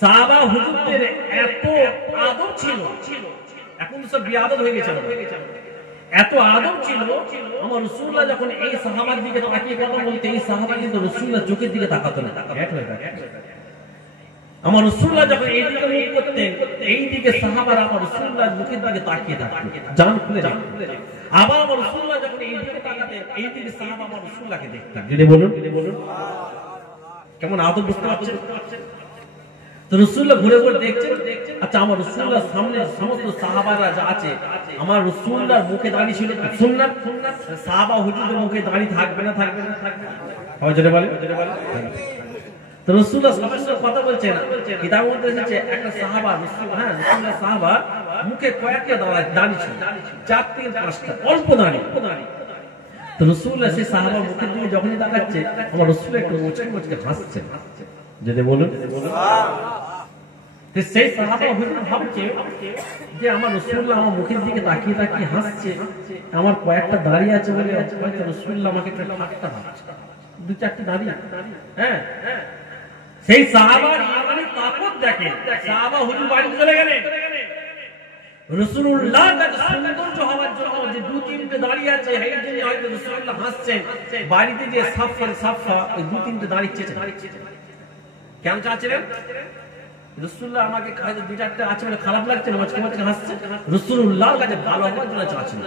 সাহাবা হুজুরদের এত আদর ছিল, এখন তো সব বিয়াদত হয়ে গেছে। এত আদর ছিল, আমার রাসূলুল্লাহ যখন এই সাহাবার দিকে তাকিয়ে কথা বলতেন, এই সাহাবা কিন্তু রাসূলুল্লাহ চোখের দিকে তাকাতো না। আমার রাসূলুল্লাহ যখন এই দিকে মুখ করতেন, এই দিকে সাহাবারা আমার রাসূলুল্লাহর মুখের দিকে তাকিয়ে থাকতেন, জান খুলে যায়। আবার আমার রাসূলুল্লাহ যখন এই দিকে তাকাতেন, এই দিকে সাহাবা আমার রাসূলুল্লাহকে দেখতেন। যদি বলুন কেমন আদর বুঝতে পারছেন? তো রাসূলুল্লাহ ঘুরে ঘুরে দেখছেন, আচ্ছা আমার রাসূলুল্লাহর সামনে সমস্ত সাহাবারা যা আছে, আমার রাসূলুল্লাহর মুখে দাঁড়িয়ে ছিল সুন্নাত, সাহাবা হুজুরদের মুখে দাঁড়িয়ে থাকবে না থাকবে না থাকবে। হয় জোরে বলে। তো রাসূলুল্লাহ সাল্লাল্লাহু কথা বলছেন, কিতাবের মধ্যে এসেছে একটা সাহাবা রাসূলুল্লাহ সাহাবা মুখে কয়েকটা দাঁড়িয়ে ছিল, 4 থেকে 5টা অল্প দাঁড়িয়ে। তো রাসূলুল্লাহ সেই সাহাবার মুখের দিকে যখনই তাকাচ্ছে, আমার রাসূল একটু মুচকি মুচকি হাসছে। যদি বলুন সেই সাহাবা হুজুর ভাবছে যে আমার রাসূলুল্লাহ আমার মুখের দিকে তাকিয়ে তাকিয়ে হাসছে, আমার কয়েকটা দাড়ি আছে বলে হয়তো রাসূলুল্লাহ আমাকে একটা ঠাট্টা ভাবছে, 2-4টা দাড়ি। হ্যাঁ, সেই সাহাবার ইমানি তাকত দেখেন, সাহাবা হুজুর বাড়ি চলে গেলেন, রাসূলুল্লাহ কাছে সৌন্দর্য হওয়ার জন্য যে 2-3টে দাড়ি আছে, এই জন্য হয়তো রাসূলুল্লাহ হাসছেন। বাড়িতে যে সাফা ওই 2-3টে দাড়ি চেয়েছে। কেন চাচ্ছিলেন? রাসূলুল্লাহ আমাকে খাইতে 2-4টা আছে বলে খারাপ লাগছে না, মাঝে মাঝে হাসছে, রাসূলুল্লাহর কাছে ভালো হওয়ার জন্য চাচ্ছেন।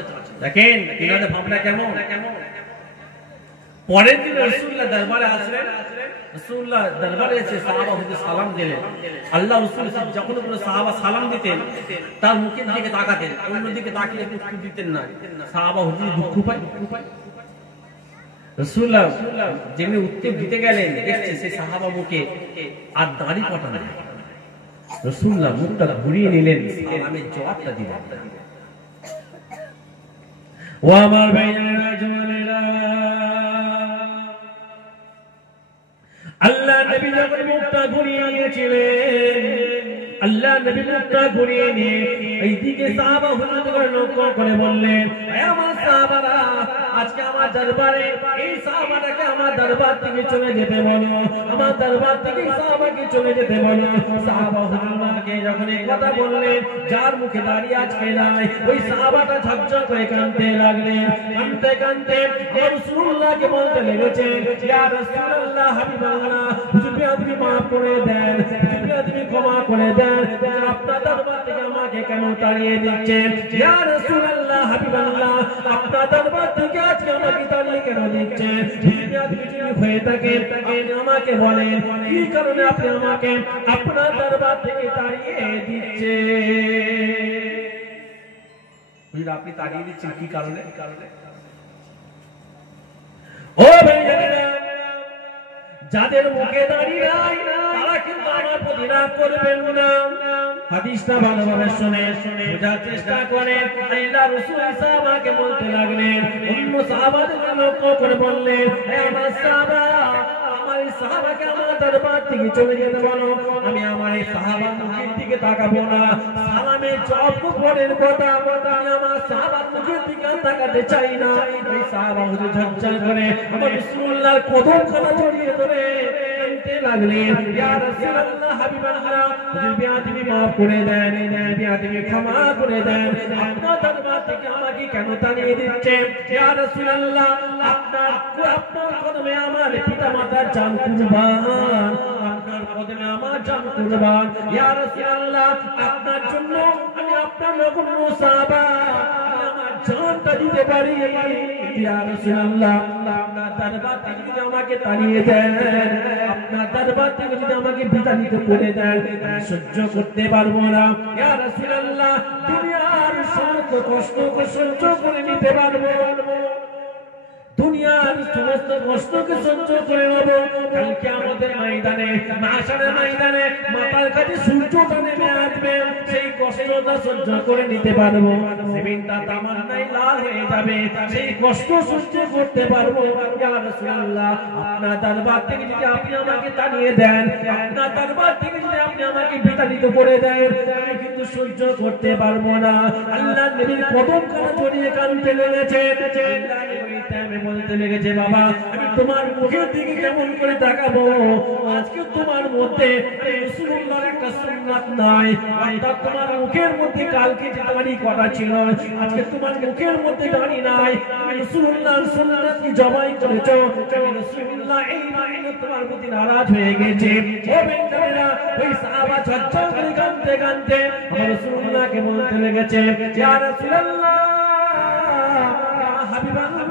দেখেন এনাদের ভাবনা কেমন। পরের দিন রাসূলুল্লাহ দরবারে আসলেন, রাসূলুল্লাহ দরবারে এসে সাহাবা হুজুর সালাম দিলেন। আল্লাহ রাসূল যখন কোনো সাহাবা সালাম দিতেন, তার মুখের দিকে তাকাতেন, অন্যদিকে তাকিয়ে উত্তর দিতেন না। সাহাবা হুজুর দুঃখ পায়। রাসূলুল্লাহ যেমনি উত্তর দিতে গেলেন, দেখছে সেই সাহাবা মুখে আর দাড়ি কাটা নাই। রাসূলুল্লাহ মুখটা ঘুরিয়ে নিলেন, সালামের জবাবটা দিলেন। ও আমার ভাইয়েরা জওয়ানেরা, আল্লাহ নবী যখন মুখটা ঘুরিয়ে নিয়েছিলেন, আল্লাহ নবী মুখটা ঘুরিয়ে নিয়ে এইদিকে সাহাবা হুজুরদের লক্ষ্য করে বললেন, হে আমার সাহাবারা, আজকে আমার দরবারে এই সাহাবাটাকে আমার দরবার থেকে চলে যেতে বলো, আমার দরবার থেকে সাহাবাকে চলে যেতে বলো। সাহাবা হুজুরকে যখন এই কথা বললেন, যার মুখে দাঁড়িয়ে আজকে নাই, ওই সাহাবাটা ঝকঝক করে কাঁদতে লাগলেন। কাঁদতে কাঁদতে আমার রাসূলুল্লাহকে বলতে লেগেছেন, ইয়া রাসূলুল্লাহ হাবিবাল্লাহ, হুজুর আপনি মাফ করে দেন, হুজুর আপনি ক্ষমা করে দেন, আপনার দরবার থেকে আমাকে কেন তাড়িয়ে দিচ্ছেন? ইয়া রাসূলুল্লাহ হাবিবাল্লাহ, আপনার দরবার থেকে আজকে আমাকে তাড়িয়ে কেন দিচ্ছেন? যদি আপনি হয়ে থাকেন আপনি আমাকে বলেন, কি কারণে আপনি আমাকে আপনার দরবার থেকে তাড়িয়ে দিচ্ছেন? আপনি তাড়িয়ে দিচ্ছেন কি কারণে? ও ভাইরা, যাদের মুখে দাঁড়িয়ে নাই তারা কিন্তু আমার প্রতি রাগ করবেন না। হাদিসটা ভালোভাবে শুনে বোঝার চেষ্টা করেন। আল্লাহ রাসূল সাহাবাকে বলতে লাগলেন, অন্য সাহাবাদের লক্ষ্য করে বললেন, হে আমার সাহাবা, আমার এই সাহাবাকে আমার দরবার থেকে চলে যেতে বলো, আমি আমার এই সাহাবার মুখের দিকে তাকাবো না। সালামের জবাব পরের কথা, আমি আমার সাহাবার মুখের দিকে তাকাতে চাই না। এই সাহাবা হুজুর ঝরঝর করে আমার রাসূলুল্লাহর কদম খানা জড়িয়ে ধরে বলতে লাগলেন, ইয়া রাসূলুল্লাহ হাবিবাল্লাহ, হুজুর বেয়াদবি maaf করে দেন, বেয়াদবি ক্ষমা করে দেন, আপনার দরবার থেকে আমাকে কেন তাড়িয়ে দিচ্ছেন? ইয়া রাসূলুল্লাহ, আপনার কদমে আমার পিতামাতার জান কুরবান, আপনার কদমে আমার জান কুরবান। ইয়া রাসূলুল্লাহ, আপনার জন্য আমি আপনার নগণ্য সাহাবা আমার জানটা দিতে পারি। ইয়া রাসূলুল্লাহ, আপনার দরবার থেকে যদি আমাকে তাড়িয়ে দেন, আপনার দরবার থেকে যদি আমাকে বিতাড়িত করে দেন, সহ্য করতে পারবো না। ইয়া রাসূলুল্লাহ, দুনিয়ার সমস্ত কষ্টকে সহ্য করে নিতে পারবো, দুনিয়ার সমস্ত কষ্টকে সহ্য করে নেব। কালকে আমাদের ময়দানে, মাশারের ময়দানে মাথার কাছে সূর্যটা নেমে আসবে, সেই কষ্টটা সহ্য করে নিতে পারবো। জমিনটা তামান্নায় লাল হয়ে যাবে, সেই কষ্ট সহ্য করতে পারবো। ইয়া রাসূলুল্লাহ, আপনার দরবার থেকে যদি আপনি আমাকে তাড়িয়ে দেন, আপনার দরবার থেকে যদি আপনি আমাকে বিতাড়িত করে দেন, আমি কিন্তু সহ্য করতে পারবো না। আল্লাহর নবীর কদম কাটা জড়িয়ে কাঁদতে লেগেছে। আল্লাহর নবী তাইমে বলতে লেগেছে, বাবা আমি তোমার মুখের দিকে কেমন করে তাকাবো? আজকে তোমার মধ্যে রাসূলুল্লাহর একটা সুন্নাত নাই, অর্থাৎ তোমার মুখের মধ্যে কালকে যে দাড়ি করা ছিল, আজকে তোমার মুখের মধ্যে দাড়ি নাই। রাসূলুল্লাহর সুন্নাত কি জবাই করেছো? রাসূলুল্লাহ এই মানে তোমার প্রতি নারাজ হয়ে গেছে। ও বেঈমানেরা, ওই সাহাবা ঝরঝর করে কাঁদতে কাঁদতে আমার রাসূলুল্লাহকে বলতে লেগেছে, ইয়া রাসূলুল্লাহ, ইয়া হাবিবাল্লাহ,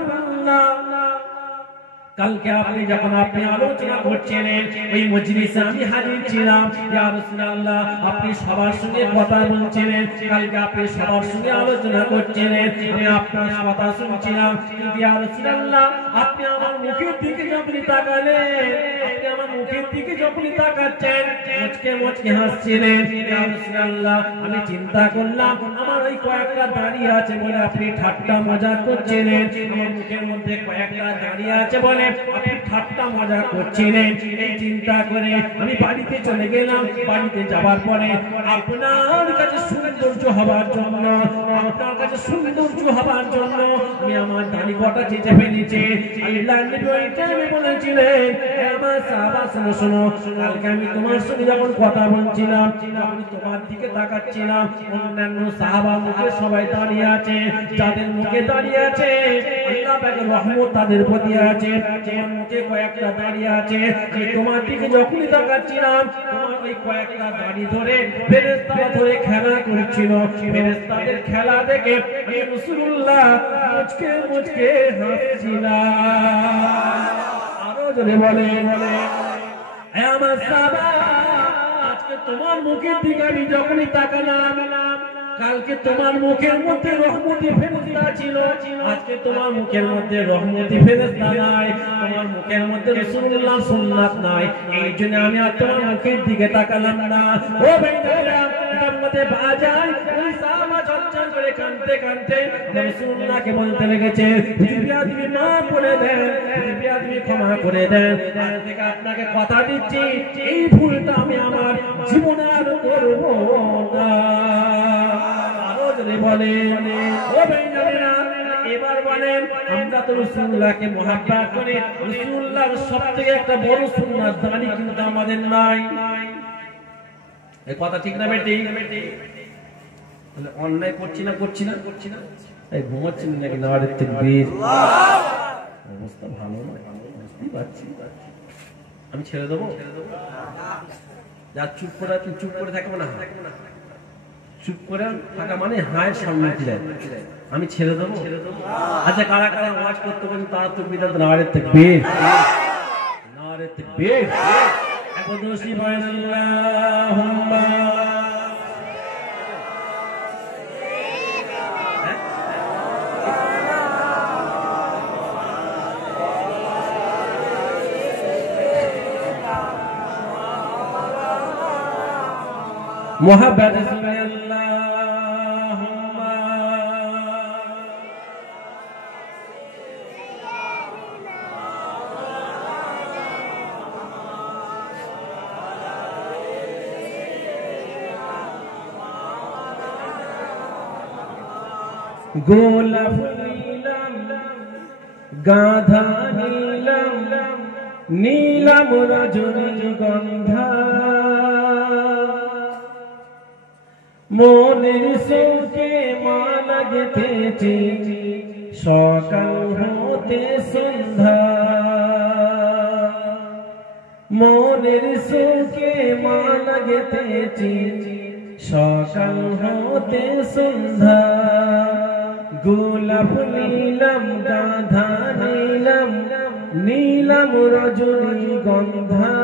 কালকে আপনি যখন আপনি আলোচনা করছিলেন ওই মজলিসে আমি হাজির ছিলাম। ইয়া রাসূলুল্লাহ, আপনি সবার সঙ্গে কথা বলছিলেন, কালকে আপনি সবার সঙ্গে আলোচনা করছিলেন, আমি আপনার কথা শুনছিলাম। কিন্তু ইয়া রাসূলুল্লাহ, আপনি আমার মুখের দিকে যখন তাকালেন, আপনি আমার মুখের দিকে যখন তাকাচ্ছেন, মুচকে মুচকে হাসছিলেন। ইয়া রাসূলুল্লাহ, আমি চিন্তা করলাম আমার ওই কয়েকটা দাড়ি আছে বলে আপনি ঠাট্টা মজা করছিলেন, আমার মুখের মধ্যে কয়েকটা দাড়ি আছে বলে আপনি ঠাট্টা মজা করছিলেন। এই চিন্তা করে আমি বাড়িতে চলে গেলাম। বাড়িতে যাওয়ার পরে আপনার কাছে সৌন্দর্য হবার জন্য, আপনার কাছে সৌন্দর্য হবার জন্য আমি আমার দাড়ি কটা চেঁচে ফেলেছি। আল্লাহর নবী ওই টাইমে বলেছিলেন, আমার সাহাবা শোনো শোনো, কালকে আমি তোমার সঙ্গে যখন কথা বলছিলাম, আমি তোমার দিকে তাকাচ্ছিলাম, অন্যান্য সাহাবা মুখে সবাই দাঁড়িয়ে আছে, যাদের মুখে দাঁড়িয়ে আছে আল্লাহ পাকের রহমত তাদের প্রতি আছে, তোমার মুখে কয়েকটা দাঁড়িয়ে আছে। তোমার দিকে যখনই তাকাচ্ছিলাম, তোমার ওই কয়েকটা দাড়ি ধরে ফেরেশতারা ধরে খেলা করছিল। ফেরেশতাদের খেলা দেখে আমি রাসূলুল্লাহ মুচকে মুচকে হাসছিলাম। আরো জোরে বলে, আমার সাহাবা, আজকে তোমার মুখের দিকে আমি যখনই তাকালাম, কালকে তোমার মুখের মধ্যে রহমতি ফেরেশতা ছিল, আজকে তোমার মুখের মধ্যে রহমতি ফেরেশতা নাই, তোমার মুখের মধ্যে রাসূলুল্লাহর সুন্নাত নাই। এই জন্য আমি আর তোমার মুখের দিকে তাকালাম না। ও ভাইরা, এটার মধ্যে বাজায় ওই সাহাবা চঞ্চল করে কাঁদতে কাঁদতে রাসূলুল্লাহকে বলতে লেগেছে, হুজুর বেয়াদবি মাফ করে দেন, হুজুর বেয়াদবি ক্ষমা করে দেন। আজ থেকে আপনাকে কথা দিচ্ছি, এই ভুলটা আমি আমার জীবনে আর করব না। বলেন, ও ভাইরা, এবার বলেন, আমরা তো রাসূলুল্লাহকে মহব্বত করি, রাসূলুল্লাহর সবথেকে একটা বড় সুন্নাত দাড়ি কিন্তু আমাদের নাই। এই কথা ঠিক না বেটি? তাহলে অন্যায় করছি না, এই ঘুমাচ্ছেন নাকি? নারে তাকবীর, অবস্থা ভালো না, বুঝতে পারছি। আমি ছেড়ে দেবো? যা চুপ করে থাকবো না, চুপ করে থাকা মানে হায়ের সামনে যায়। আমি ছেড়ে দেবো? আচ্ছা, কারা কারা ওয়াজ করতে পারেন তারা তো বিদাত নারে তাকবীর, নারে তাকবীর। একবার দোষী বলেন আল্লাহুম্মা मोहब्बत से अल्लाहुम्मा গোলাপ নীলাম গাধা নীলাম নীলাম রজনীগন্ধা মনের সুখে মালা গেঁথেছি সকাল হতে সন্ধ্যা মনের সুখে মালা গেঁথেছি সকাল হতে সন্ধ্যা গোলাপ নীলাম গাঁধা নীলাম নীলাম রজনীগন্ধা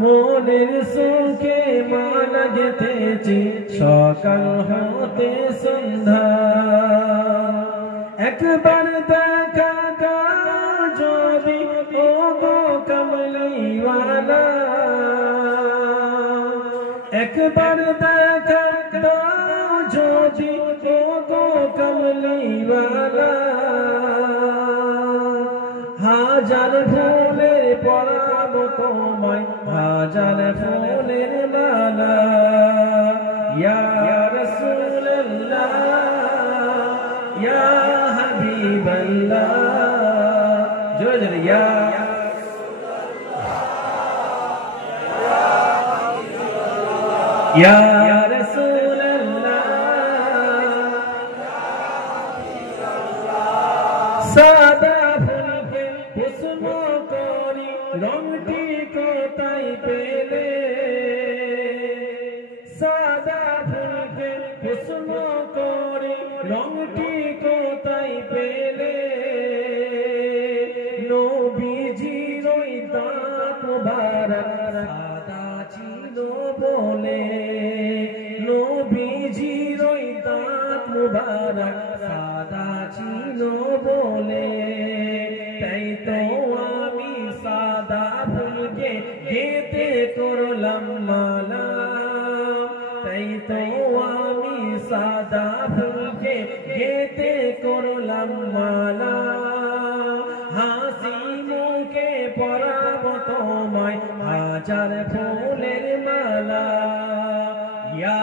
মনের সুখে মালা গেঁথেছি সকাল হতে সন্ধ্যা একবার দেখা দাও যদি ও গো কমলিওয়ালা একবার দেখা দাও যদি ও গো কমলিওয়ালা হাজার ফুলে পরাবো তোমায় হাজার ফুলের মালা ইয়া রাসূলুল্লাহ ইয়া হাবিবাল্লাহ জোরে জোরে ইয়া ইয়া রাসূলুল্লাহ সাদা ফুলকে কুসুম করি রংটি কোথায় পেলে সাদা ফুলকে কুসুম করি রংটি কোথায় পেলে নবীজির ওই দাঁত মোবারক সাদা ছিল বলে নবীজির ওই দাঁত মোবারক সাদা ছিল বলে তাই তো আমি সাদা ফুলকে গেঁথে করলাম মালা তাই তো আমি সাদা ফুলকে গেঁথে করলাম মালা হাসি মুখে পরাবো তোমায় হাজার ফুলের মালা ইয়া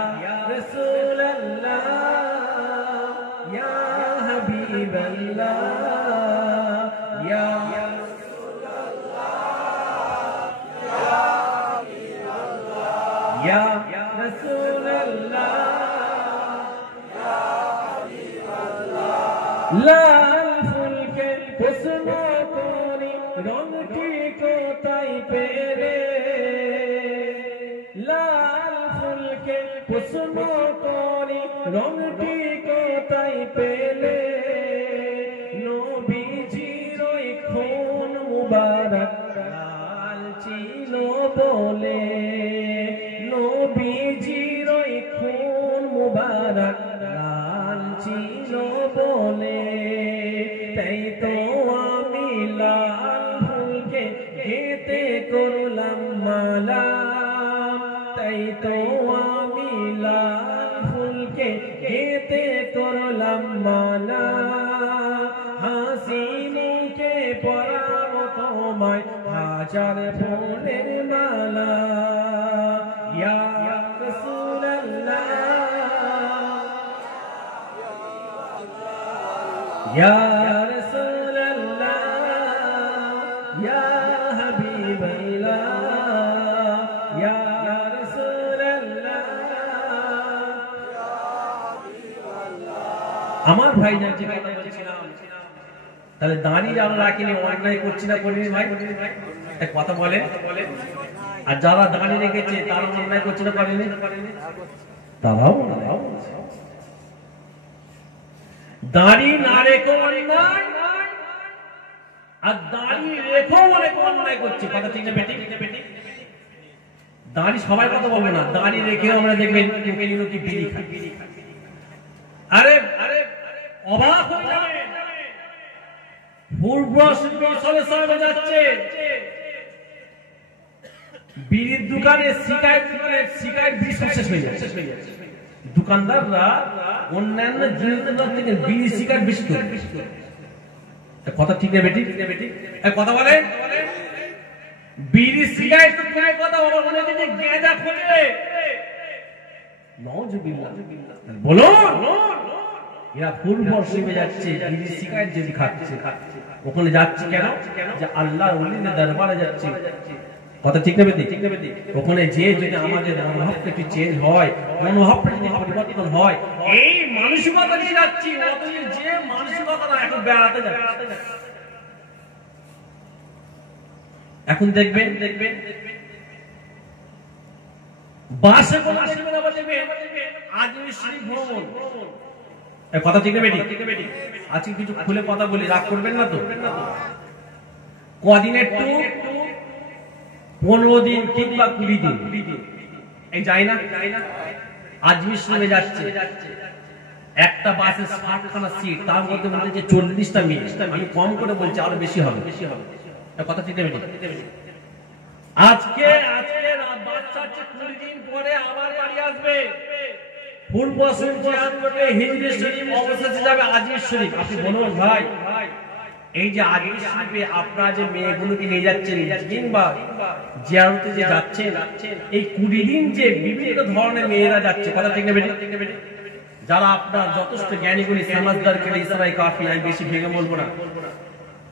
রাসূলুল্লাহ ইয়া হাবিবাল্লাহ ইয়া ইয়া রাসূলুল্লাহ লাল ফুলকে কুসুম করি রংটি কোথায় পেলে লাল ফুলকে কুসুম করি রংটি কোথায় পেলে নবীজির ওই খুন মুবারক লাল ছিল বলে নবীজির ওই খুন মুবারক লাল ছিল বলে তাই তো আমি লাল ফুলকে গেঁথে করলাম মালা তাই তো আমি লাল ফুলকে গেঁথে করলাম মালা হাসি মুখে পরাবো তোমায় হাজার ফুলের মালা ইয়া রাসূলুল্লাহ ইয়া রাসূলুল্লাহ ইয়া হাবিবাল্লাহ ইয়া রাসূলুল্লাহ আমার ভাই জানছে কথা বলছিলাম তাহলে দাঁড়িয়ে আমরা রাখিনি অন্যায় করছি না করিনি ভাই এক কথা বলে আর যারা দাঁড়িয়ে রেখেছে তারা অন্যায় করছে না করেনি তারাও দাঁড়িয়ে না রেখো অন্যায় আর দাঁড়িয়ে রেখো অনেক অন্যায় করছে কথা ঠিক না বেটি দাঁড়িয়ে সবাই কথা বলবে না দাঁড়িয়ে রেখেও আমরা দেখবেন কি বিড়ি খায় আরে আরে অবাক হয়ে যাবে যাচ্ছে বিড়ির দোকানে সিগারেট বিড়ি শেষ হয়ে যাচ্ছে দোকানদাররা অন্যান্য জিনিসের থেকে বিড়ি সিগারেট বেশি করে কথা ঠিক না বেটি কথা বলে বিড়ি সিগারেট তো কোন কথা বলো মনে হচ্ছে গেঁজা খোঁজে নাউজুবিল্লাহ বলো এরা ফুল বর্ষিবে যাচ্ছে, বিড়ি সিগারেট যদি খাচ্ছে, ওখানে যাচ্ছে কেন? যে আল্লাহর ওলিদের দরবারে যাচ্ছে। কথা ঠিক না বেদি? ওখানে যে যদি আমাদের মনোভাবটা একটু চেঞ্জ হয়, মনোভাবটা যদি পরিবর্তন হয়, এই মানসিকতা নিয়ে যাচ্ছি, যে মানসিকতা না এখন বেড়াতে যাচ্ছে। এখন দেখবেন বাসে কোনো আজমির শরীফ ভ্রমণ, কথা ঠিক না বেটি? আজকে কিছু খুলে কথা বলি, রাগ করবেন না তো? কদিনের ট্যুর, 15 দিন কিংবা 20 দিন, এই যাই না আজমির শরীফে যাচ্ছে, একটা বাসে 60খানা সিট, তার মধ্যে বলতে 40টা মেয়ে। আমি কম করে বলছি, আরো বেশি হবে। কথা ঠিক না বেটি? আজকে বাচ্চা 20 দিন পরে আবার বাড়ি আসবে, ফুল বছর জিয়ারত করবে, হিজরি শরীফ অবশেষে যাবে আজমির শরীফ। আপনি বলুন ভাই, এই যে আজমির শরীফে আপনারা যে মেয়েগুলোকে নিয়ে যাচ্ছেন কিংবা জিয়ারতে যে যাচ্ছেন, এই 20 দিন যে বিভিন্ন ধরনের মেয়েরা যাচ্ছে, কথা ঠিক না বেটি? যারা আপনার যথেষ্ট জ্ঞানীগুলি সমাজদার করে ইসরাই কাফি, আমি বেশি ভেঙে বলবো না।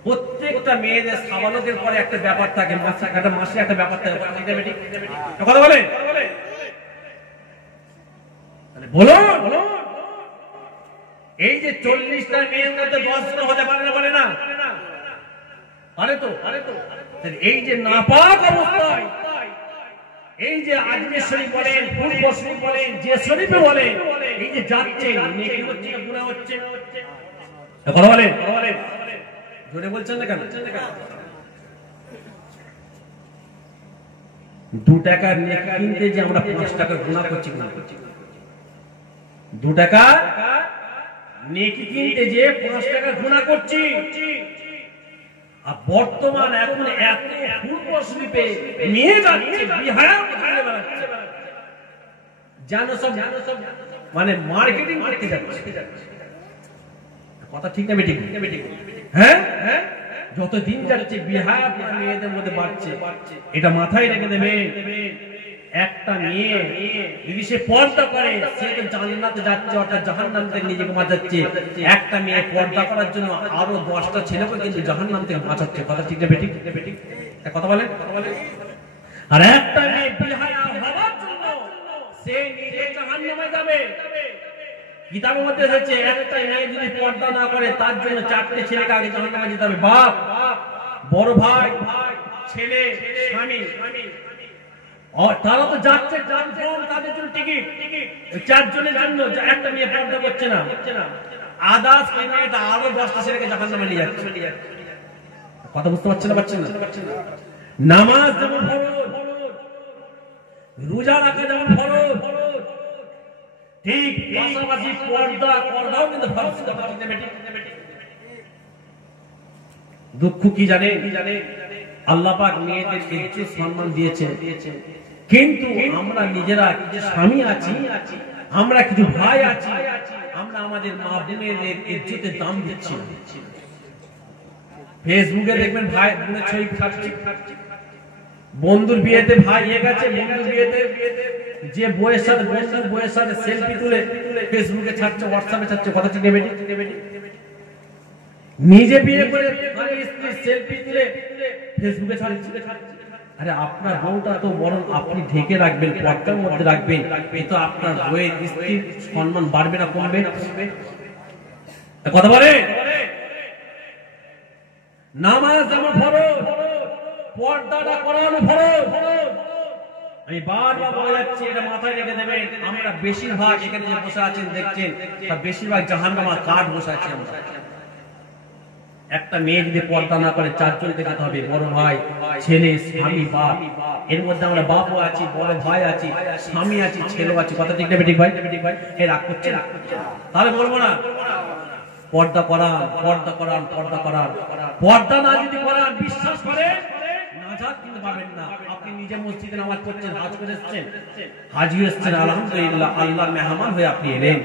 প্রত্যেকটা মেয়েদের সাবালকের পরে একটা ব্যাপার থাকে, মাসে একটা ব্যাপার থাকে, কথা ঠিক না বেটি? কথা বলে বলো, এই যে 40টা মেয়ের মধ্যে 10 জন হতে পারে না, বলে না? পারে তো। এই যে নাপাক অবস্থায়, এই যে আজমির শরীফ বলেন, ফুল শরীফ বলেন, যে শরীফে বলেন, এই যে যাচ্ছে, নেকি হচ্ছে না গুনাহ হচ্ছে? কথা বলেন, জোরে বলছেন না কেন? 2 টাকার নেকি কিনতে যে আমরা 5 টাকা গুনাহ করছি, 2 টাকা নেকি কিনতে যে 5 টাকা গুনাহ করছি। আর বর্তমান এখন এত পূর্ব শরীফে নিয়ে যাচ্ছে, বিহার করে বেড়াচ্ছে, জানো সব মানে মার্কেটিং করতে যাচ্ছে। কথা ঠিক না বেটি? হ্যাঁ, যত দিন যাচ্ছে বিহার মেয়েদের মধ্যে বাড়ছে, এটা মাথায় রেখে দেবেন। একটা মেয়ে যদি সে পর্দা করে, সে তো জান্নাতে যাচ্ছে, অর্থাৎ জাহান্নাম থেকে নিজেকে বাঁচাচ্ছে। একটা মেয়ে পর্দা করার জন্য আরো 10টা ছেলেকে কিন্তু জাহান্নাম থেকে বাঁচাচ্ছে। কথা ঠিক না বেটি? কথা বলেন। আর একটা মেয়ে বিহায়া হওয়ার জন্য সে নিজে জাহান্নামে যাবে। কিতাবের মধ্যে এসেছে, একটা মেয়ে যদি পর্দা না করে, তার জন্য 4টে ছেলেকে আগে জাহান্নামে যেতে হবে। বাপ, বড় ভাই, ছেলে, স্বামী, তারা তো যাচ্ছে, তাদের জন্য টিকিট, 4 জনের জন্য একটা মেয়ে পর্দা করছে না, আদার্স মেয়েটা আরো 10টা ছেলেকে জাহান্নামে নিয়ে যাচ্ছে। কথা বুঝতে পারছেন না? নামাজ যেমন ফরজ, রোজা রাখা যেমন ফরজ, ঠিক পাশাপাশি পর্দাও কিন্তু ফরজ। দুঃখ কি জানে, আল্লাহ পাক মেয়েদের ইজ্জত সম্মান দিয়েছেন, কিন্তু আমরা নিজেরা কিছু স্বামী আছি, আমরা কিছু ভাই আছি, আমরা আমাদের মা বোনের ইজ্জতের দাম দিচ্ছি। ফেসবুকে দেখবেন ভাই বোনের ছবি ছাড়ছে, বন্ধুর বিয়েতে ভাই গেছে, বন্ধুর বিয়েতে যে বউয়ের সাথে সেলফি তুলে ফেসবুকে ছাড়ছে, হোয়াটসঅ্যাপে ছাড়ছে। কথা ঠিক নেবে? নিজে বিয়ে করে স্ত্রীর সেলফি তুলে ফেসবুকে ছাড়ছে। আরে আপনার বউটা তো বরং আপনি ঢেকে রাখবেন, পর্দার মধ্যে রাখবেন, তো আপনার বউয়ের স্ত্রীর সম্মান বাড়বে না কমবে? কথা বলে। নামাজ যেমন ফরজ, পর্দাটা করানো ফরজ। আমি বারবার বলে যাচ্ছি, এটা মাথায় রেখে দেবেন। আমরা বেশিরভাগ এখানে যে বসে আছেন দেখছেন, তা বেশিরভাগ জাহান্নামের কাঠ বসে আছি আমরা। একটা মেয়ে যদি পর্দা না করে, 4 জনকে যেতে হবে, বড় ভাই, ছেলে, স্বামী, বাপ। এর মধ্যে আমরা বাপও আছি, বড় ভাই আছি, স্বামী আছি, ছেলেও আছি। কথা ঠিক না বেঠিক ভাই? এই রাগ করছে না? তাহলে বলবো না পর্দা করান, পর্দা করান, পর্দা করান। পর্দা না যদি করান, বিশ্বাস করে নাজাত কিন্তু পাবেন না। আপনি নিজে মসজিদে নামাজ পড়ছেন, হজ করে এসেছেন, হাজি এসেছেন, আলহামদুলিল্লাহ, আল্লাহর মেহমান হয়ে আপনি এলেন।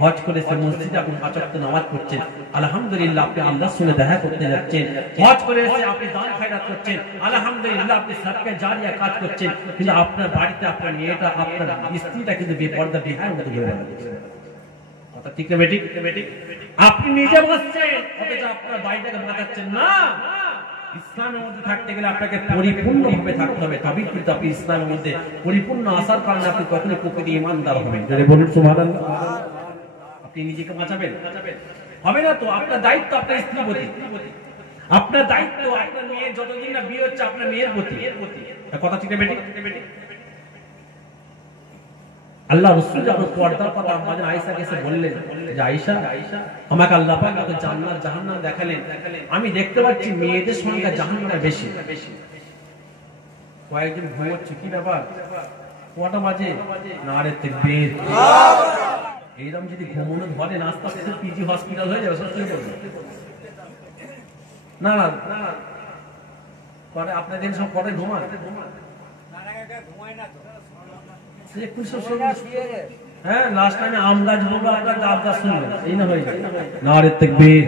হজ করেছে, মসজিদে আপনি 5 ওয়াক্ত নামাজ পড়ছেন, আলহামদুলিল্লাহ, আপনি আল্লাহর সঙ্গে দেখা করতে যাচ্ছেন। হজ করে এসে আপনি দান খায়রাত করছেন, আলহামদুলিল্লাহ, আপনি সাদকা জারিয়া কাজ করছেন। কিন্তু আপনার বাড়িতে আপনার মেয়েটা, আপনার স্ত্রীটা কিন্তু বেপর্দা, বেহায়ার মতো ঘুরে বেড়াচ্ছে। কথা ঠিক না বেটি? আপনি নিজে বলছেন অথচ আপনার বাড়িটাকে বাঁচাচ্ছেন না। ইসলামের মধ্যে থাকতে গেলে আপনাকে পরিপূর্ণভাবে থাকতে হবে, তবেই কিন্তু আপনি ইসলামের মধ্যে পরিপূর্ণ আসার কারণে আপনি কখনো প্রকৃতি ইমানদার হবেন। যদি বলুন সুবহানাল্লাহ। আপনি নিজেকে বাঁচাবেন হবে না তো? আপনার দায়িত্ব আপনার স্ত্রীর প্রতি, আপনার দায়িত্ব আপনার মেয়ের যতদিন না বিয়ে হচ্ছে আপনার মেয়ের প্রতি। কথা ঠিক না বেটি? আল্লাহ রাসূল যখন পর্দার কথা আমাদের আয়েশাকে এসে বললেন যে আয়েশা, আমাকে আল্লাহ পাক এত জান্নাত জাহান্নাম দেখালেন, আমি দেখতে পাচ্ছি মেয়েদের সংখ্যা জাহান্নামে বেশি। কয়েকজন ঘুমোচ্ছে, কি ব্যাপার, কটা বাজে? নারে তাকবীর। এইরকম যদি ঘুমোনো ধরে নাস্তা খেতে পিজি হসপিটাল হয়ে যাবে। সত্যি বলবো না না আপনার দিন সব কটায় ঘুমান? হ্যাঁ, লাস্ট টাইমে আম গাছ বলবো, আপনার গাছ গাছ শুনবেন, এই না হয়ে যায়। নারে তাকবীর,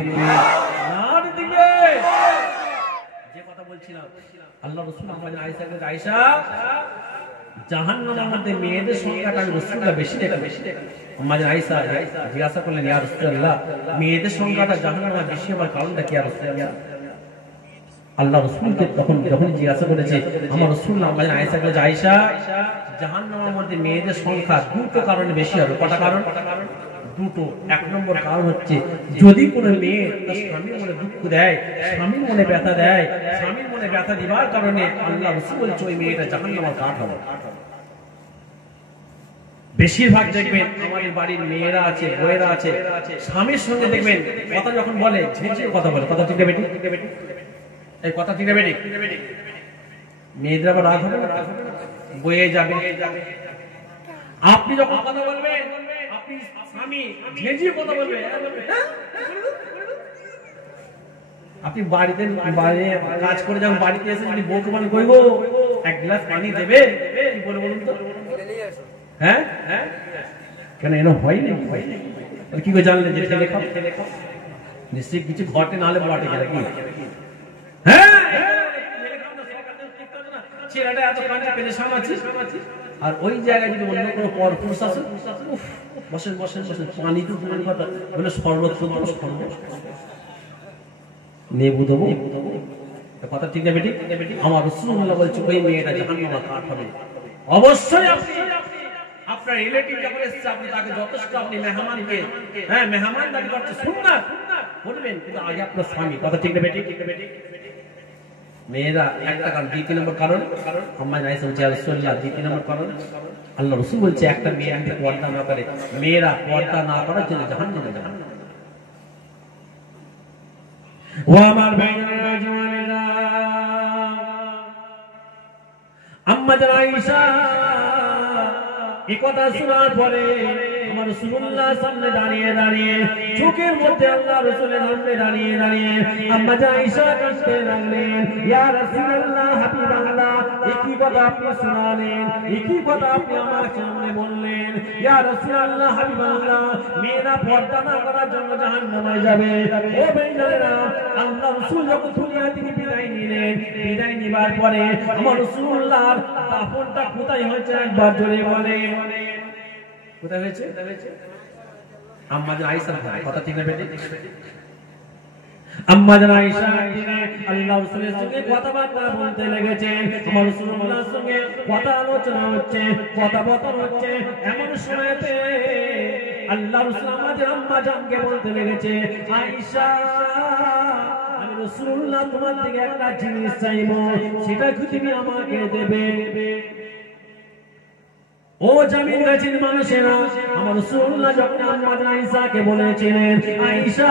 নারে তাকবীর। যে কথা বলছিলাম, আল্লাহ রাসূল আমাদের আয়েশাকে, আয়েশা জাহান্নামের মধ্যে মেয়েদের সংখ্যাটা আমি রাসূলুল্লাহ বেশি দেখা। আমাদের আয়েশা জিজ্ঞাসা করলেন, ইয়া রাসূলুল্লাহ, মেয়েদের সংখ্যাটা জাহান্নামে বেশি হওয়ার কারণটা কি? ইয়া রাসূলুল্লাহ, আল্লাহ রাসূলকে তখন যখন জিজ্ঞাসা করেছে আমার রাসূলুল্লাহ আমাদের আয়েশাকে, আয়েশা জাহান্নামের মধ্যে মেয়েদের সংখ্যা দুটো কারণে বেশি হবে। কটা কারণ? দুটো। এক নম্বর কারণ হচ্ছে যদি কোনো মেয়ে তার স্বামীর মনে দুঃখ দেয়, স্বামীর মনে ব্যথা দেয়, স্বামীর মনে ব্যথা দিবার কারণে আল্লাহ রাসূল বলছে ওই মেয়েটা জাহান্নামের কাঠ হবে। বেশিরভাগ দেখবেন আমাদের বাড়ির মেয়েরা আছে, বউয়েরা আছে, স্বামীর সঙ্গে দেখবেন কথা যখন বলে ঝেঁঝিয়ে কথা বলে। কথা ঠিক না বেটি? এই কথা ঠিক না বেটি? মেয়েদের আবার রাগ হবে না, বয়ে যাবে। আপনি যখন কথা বলবেন, আপনি স্বামী ঝেঁঝিয়ে কথা বলবে। আপনি বাড়িতে কাজ করে যখন বাড়িতে এসে যদি বউকে মানে কইব এক গ্লাস পানি দেবে, কি বলে বলুন তো? হ্যাঁ, কেন এনে হয় না? কি করে জানলেন যে ছেলে খাও? নিশ্চয়ই কিছু ঘটে, নাহলে বটে গেলে কি? হ্যাঁ, ছেলেটা এত কাজে পেরেশান আছে, আর ওই জায়গায় যদি অন্য কোনো পরপুরুষ আসে, বসেন বসেন বসেন, পানি তো দূরের কথা, বলে শরবত নেবু দেবো। কথা ঠিক না বেটি? আমার রাসূলুল্লাহ বলছে ওই মেয়েটা জাহান্নামের কাঠ হবে। অবশ্যই আপনি আপনার রিলেটিভ যখন এসেছে, আপনি তাকে যথেষ্ট আপনি মেহমানকে, হ্যাঁ মেহমানদারি করতে সুন্নাত বলবেন, কিন্তু আগে আপনার স্বামী। কথা ঠিক না বেটি? মেয়েরা একটা কারণ। দ্বিতীয় নম্বর কারণ আম্মা আয়েশা বলছে, ইয়া রাসূলুল্লাহ দ্বিতীয় নম্বর কারণ আল্লাহ রাসূল বলছে একটা মেয়ে যদি পর্দা না করে, মেয়েরা পর্দা না করার জন্য জাহান্নামে যাবে। ও আমার ভাইরা জওয়ানেরা, আম্মা আয়েশা এই কথা শোনার পরে আমার রাসূলুল্লাহ সামনে দাঁড়িয়ে চোখের মধ্যে আল্লাহ রাসূলের সামনে দাঁড়িয়ে আম্মা আয়েশা কাঁদতে লাগলেন, ইয়া রাসূলুল্লাহ হাবিবাল্লাহ, এই কথা আপনি শোনালেন, এই কথা আপনি আমার সামনে বললেন, ইয়া রাসূলুল্লাহ হাবিবাল্লাহ, মেয়েরা পর্দা না করার জন্য জাহান্নামে যাবে। ও ভাইরা, আল্লাহ রাসূল যখন দুনিয়া থেকে বিদায় নিলেন, বিদায় নেবার পরে আমার রাসূলুল্লাহর দাফনটা কোথায় হয়েছে একবার জোরে বলেন। কোথায় হয়েছে? আম্মা আয়েশার ঘরে। কথা ঠিক না বেটি? আম্মা আয়েশা আল্লাহ রাসূলের সঙ্গে কথাবার্তা বলতে লেগেছেন, আমার রাসূলুল্লাহর সঙ্গে কথা আলোচনা হচ্ছে, কথাবার্তা হচ্ছে। এমন সময়তে আল্লাহ রাসূল আমাদের আম্মা জানকে বলতে লেগেছে, আয়েশা আমি রাসূলুল্লাহ তোমার থেকে একটা জিনিস চাইবো, সেটা কি তুমি আমাকে দেবে? ও জামিন গাছের মানুষেরা, আমার রাসূলুল্লাহ যখন আম্মা আয়েশাকে বলেছিলেন, আয়েশা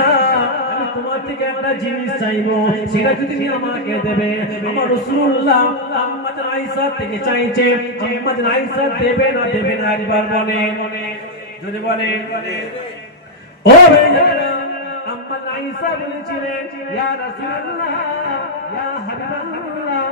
আমি তোমার থেকে একটা জিনিস চাইবো, সেটা কি তুমি আমাকে দেবে? আমার রাসূলুল্লাহ আম্মা আয়েশা থেকে চাইছে, আম্মা আয়েশা দেবে না একবার বলেন, যদি বলেন। ও ভাইরা, আম্মা আয়েশা বলেছিলেন, ইয়া রাসূলুল্লাহ, ইয়া হাবিবাল্লাহ,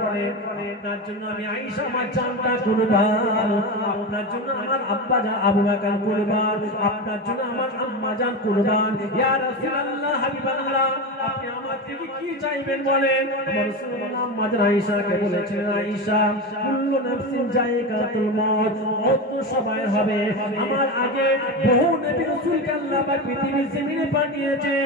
বলেন আপনার জন্য আমি আয়েশা আমার জানটা কুরবান, আপনার জন্য আমার আব্বা জান আবু বকর কুরবান, আপনার জন্য আমার আম্মা জান কুরবান। ইয়া রাসূলুল্লাহ হাবিবাল্লাহ, আপনি আমার থেকে কি চাইবেন বলেন? আমার রাসূলুল্লাহ আম্মা জান আয়েশাকে বলেছেন, আয়েশা কুল্লু নাফসিন যায়িকাতুল মউত, মওত তো সবাই হবে। আমার আগে বহু নবী রাসূলকে আল্লাহ পাক পৃথিবীর জমিনে পাঠিয়েছে।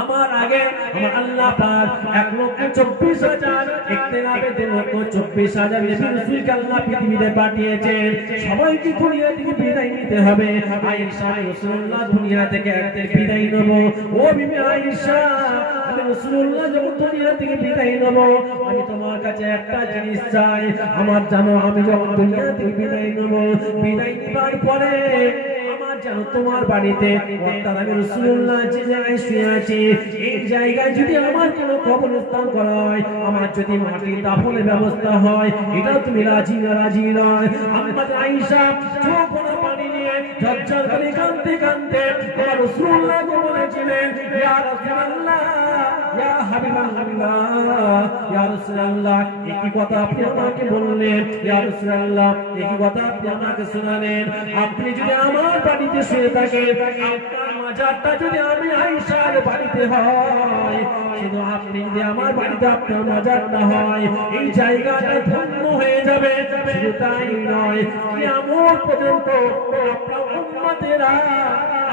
আমার আগে আমার আল্লাহ পাক 1,24,000 ইখতিলাফে 2,24,000 নবী রাসূলকে আল্লাহ পৃথিবীতে পাঠিয়েছেন। সবাইকে দুনিয়া থেকে বিদায় নিতে হবে। আয়েশা রাসূলুল্লাহ দুনিয়া থেকে একদিন বিদায় নেব। ও বিবি আয়েশা, আমি রাসূলুল্লাহ যখন দুনিয়া থেকে বিদায় নেব, আমি তোমার কাছে একটা জিনিস চাই। আমার জানো আমি যখন দুনিয়া থেকে বিদায় নেব, বিদায় নেবার পরে যেন তোমার বাড়িতে অর্থাৎ আমি রাসূলুল্লাহ যে জায়গায় শুয়ে আছি এই জায়গায় যদি আমার কোনো কবরস্থান করা হয়, আমার যদি মাটির দাফনের ব্যবস্থা হয়, এটা তুমি রাজি নয়? আম্মা আয়েশা চোখ ভরা পানি নিয়ে ঝরঝর করে কাঁদতে কাঁদতে আমার রাসূলুল্লাহকে বলেছিলেন, ইয়া রাসূলুল্লাহ, ইয়া হাবিবাল্লাহ, ইয়া রাসূলুল্লাহ, এই কথা আপনি আমাকে বললেন, ইয়া রাসূলুল্লাহ, এই কথা আপনি আমাকে শোনালেন। আপনি যদি আমার বাড়িতে শুয়ে থাকেন, আপনার মাজারটা যদি আমি আয়েশার বাড়িতে হয়, শুধু আপনি যদি আমার বাড়িতে আপনার মাজারটা হয়, এই জায়গাটা ধন্য হয়ে যাবে। শুধু তাই নয়, কিয়ামত পর্যন্ত আপনার উম্মতেরা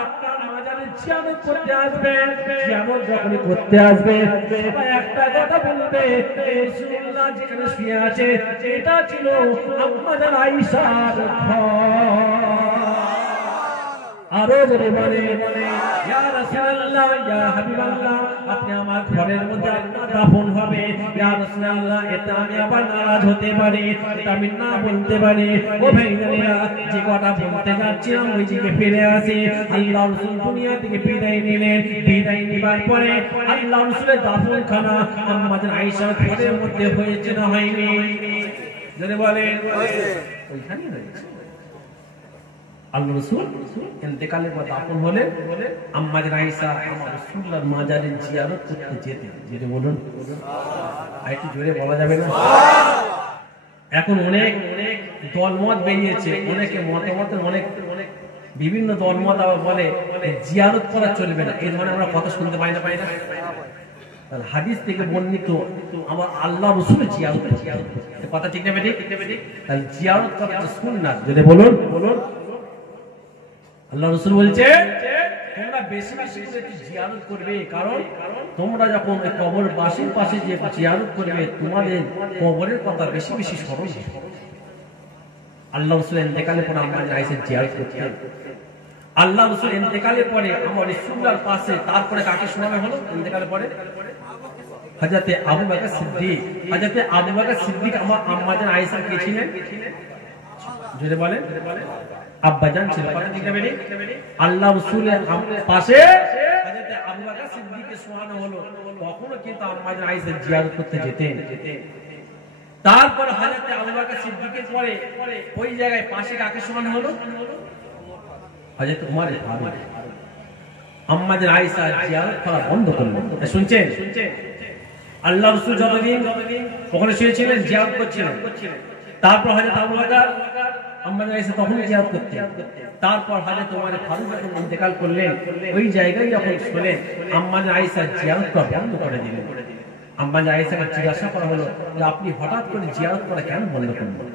আপনার মাজারের জিয়ারত করতে আসবে। জিয়ারত যখন করতে আসবে, সবাই একটা কথা বলবে, রাসূলুল্লাহ যেখানে শুয়ে আছে এটা ছিল আম্মা জান আয়েশার ঘর। আরো জোরে বলে, ইয়া রাসূলুল্লাহ, ইয়া হাবিবাল্লাহ, আপনি আমার ঘরের মধ্যে আপনার দাফন হবে। ইয়া রাসূলুল্লাহ, এটা আমি আবার নারাজ হতে পারি, এটা আমি না বলতে পারি। ও ভাইরা, যে কথা বলতে যাচ্ছিলাম ওই দিকে ফিরে আসি। আল্লাহ রাসূল দুনিয়া থেকে বিদায় নিলেন। বিদায় নেবার পরে আল্লাহ রাসূলের দাফনখানা আম্মা জান আয়েশার ঘরের মধ্যে হয়েছে না হয়নি? জোরে বলেন, ওইখানেই হয়েছে। আল্লাহ রাসূল ইন্তেকালের পর দাফন হলে আম্মা জান আয়েশা আমার রাসূলুল্লাহর মাজারে জিয়ারত করতে যেতেন। যেটা বলুন, আর একটু জোরে বলা যাবে না? এখন অনেক দলমত বেরিয়েছে, অনেকে মতামতের অনেক বিভিন্ন দলমত আবার বলে জিয়ারত করা চলবে না। এই ধরনের আমরা কথা শুনতে পাই না? তাহলে হাদিস থেকে বর্ণিত আমার আল্লাহ রাসূলের জিয়ারত, কথা ঠিক না বেঠিক? তাহলে জিয়ারত করা সুন্নাত। যদি বলুন, আল্লাহ রাসূল বলছে তোমরা বেশি বেশি করে জিয়ারত করবে, কারণ তোমরা যখন ওই কবরের পাশে যে জিয়ারত করবে তোমাদের কবরের কথা বেশি বেশি স্মরণ হবে। আল্লাহ রাসূল ইন্তেকালের পরে আম্মা জান আয়েশা জিয়ারত করতেন। আল্লাহ রাসূল ইন্তেকালের পরে আমার রাসূলুল্লাহর পাশে তারপরে কাকে শোনানো হলো ইন্তেকালের পরে? হযরতে আবু বকর সিদ্দিক। হযরতে আবু বকর সিদ্দিক আমার আম্মা জান আয়েশা কে ছিলেন? যদি বলেন আব্বা জান ছিল। কথা ঠিক না? আল্লাহ রাসূলের পাশে হযরতে আবু বকর সিদ্দিককে শোনানো হলো, তখনও কিন্তু আম্মা জান আয়েশা জিয়ারত করতে যেতেন। তারপর হযরতে আবু বকর সিদ্দিকের পরে ওই জায়গায় পাশে কাকে শোনানো হলো? হযরত ওমর ফারুক। আম্মা জান আয়েশা জিয়ারত করা বন্ধ করলেন। শুনছেন? আল্লাহ রাসূল যতদিন ওখানে শুয়েছিলেন জিয়ারত করছিলেন। তারপর হযরত আবু বকর আম্মা জান আয়েশা তখন জিয়ারত করতেন। তারপর হযরত ওমর ফারুক যখন ইন্তেকাল করলেন, ওই জায়গায় যখন শুনলেন আম্মা জান আয়েশা জিয়ারত করা বন্ধ করে দিলেন। আম্মা জান আয়েশাকে জিজ্ঞাসা করা হলো যে আপনি হঠাৎ করে জিয়ারত করা কেন বন্ধ করলেন?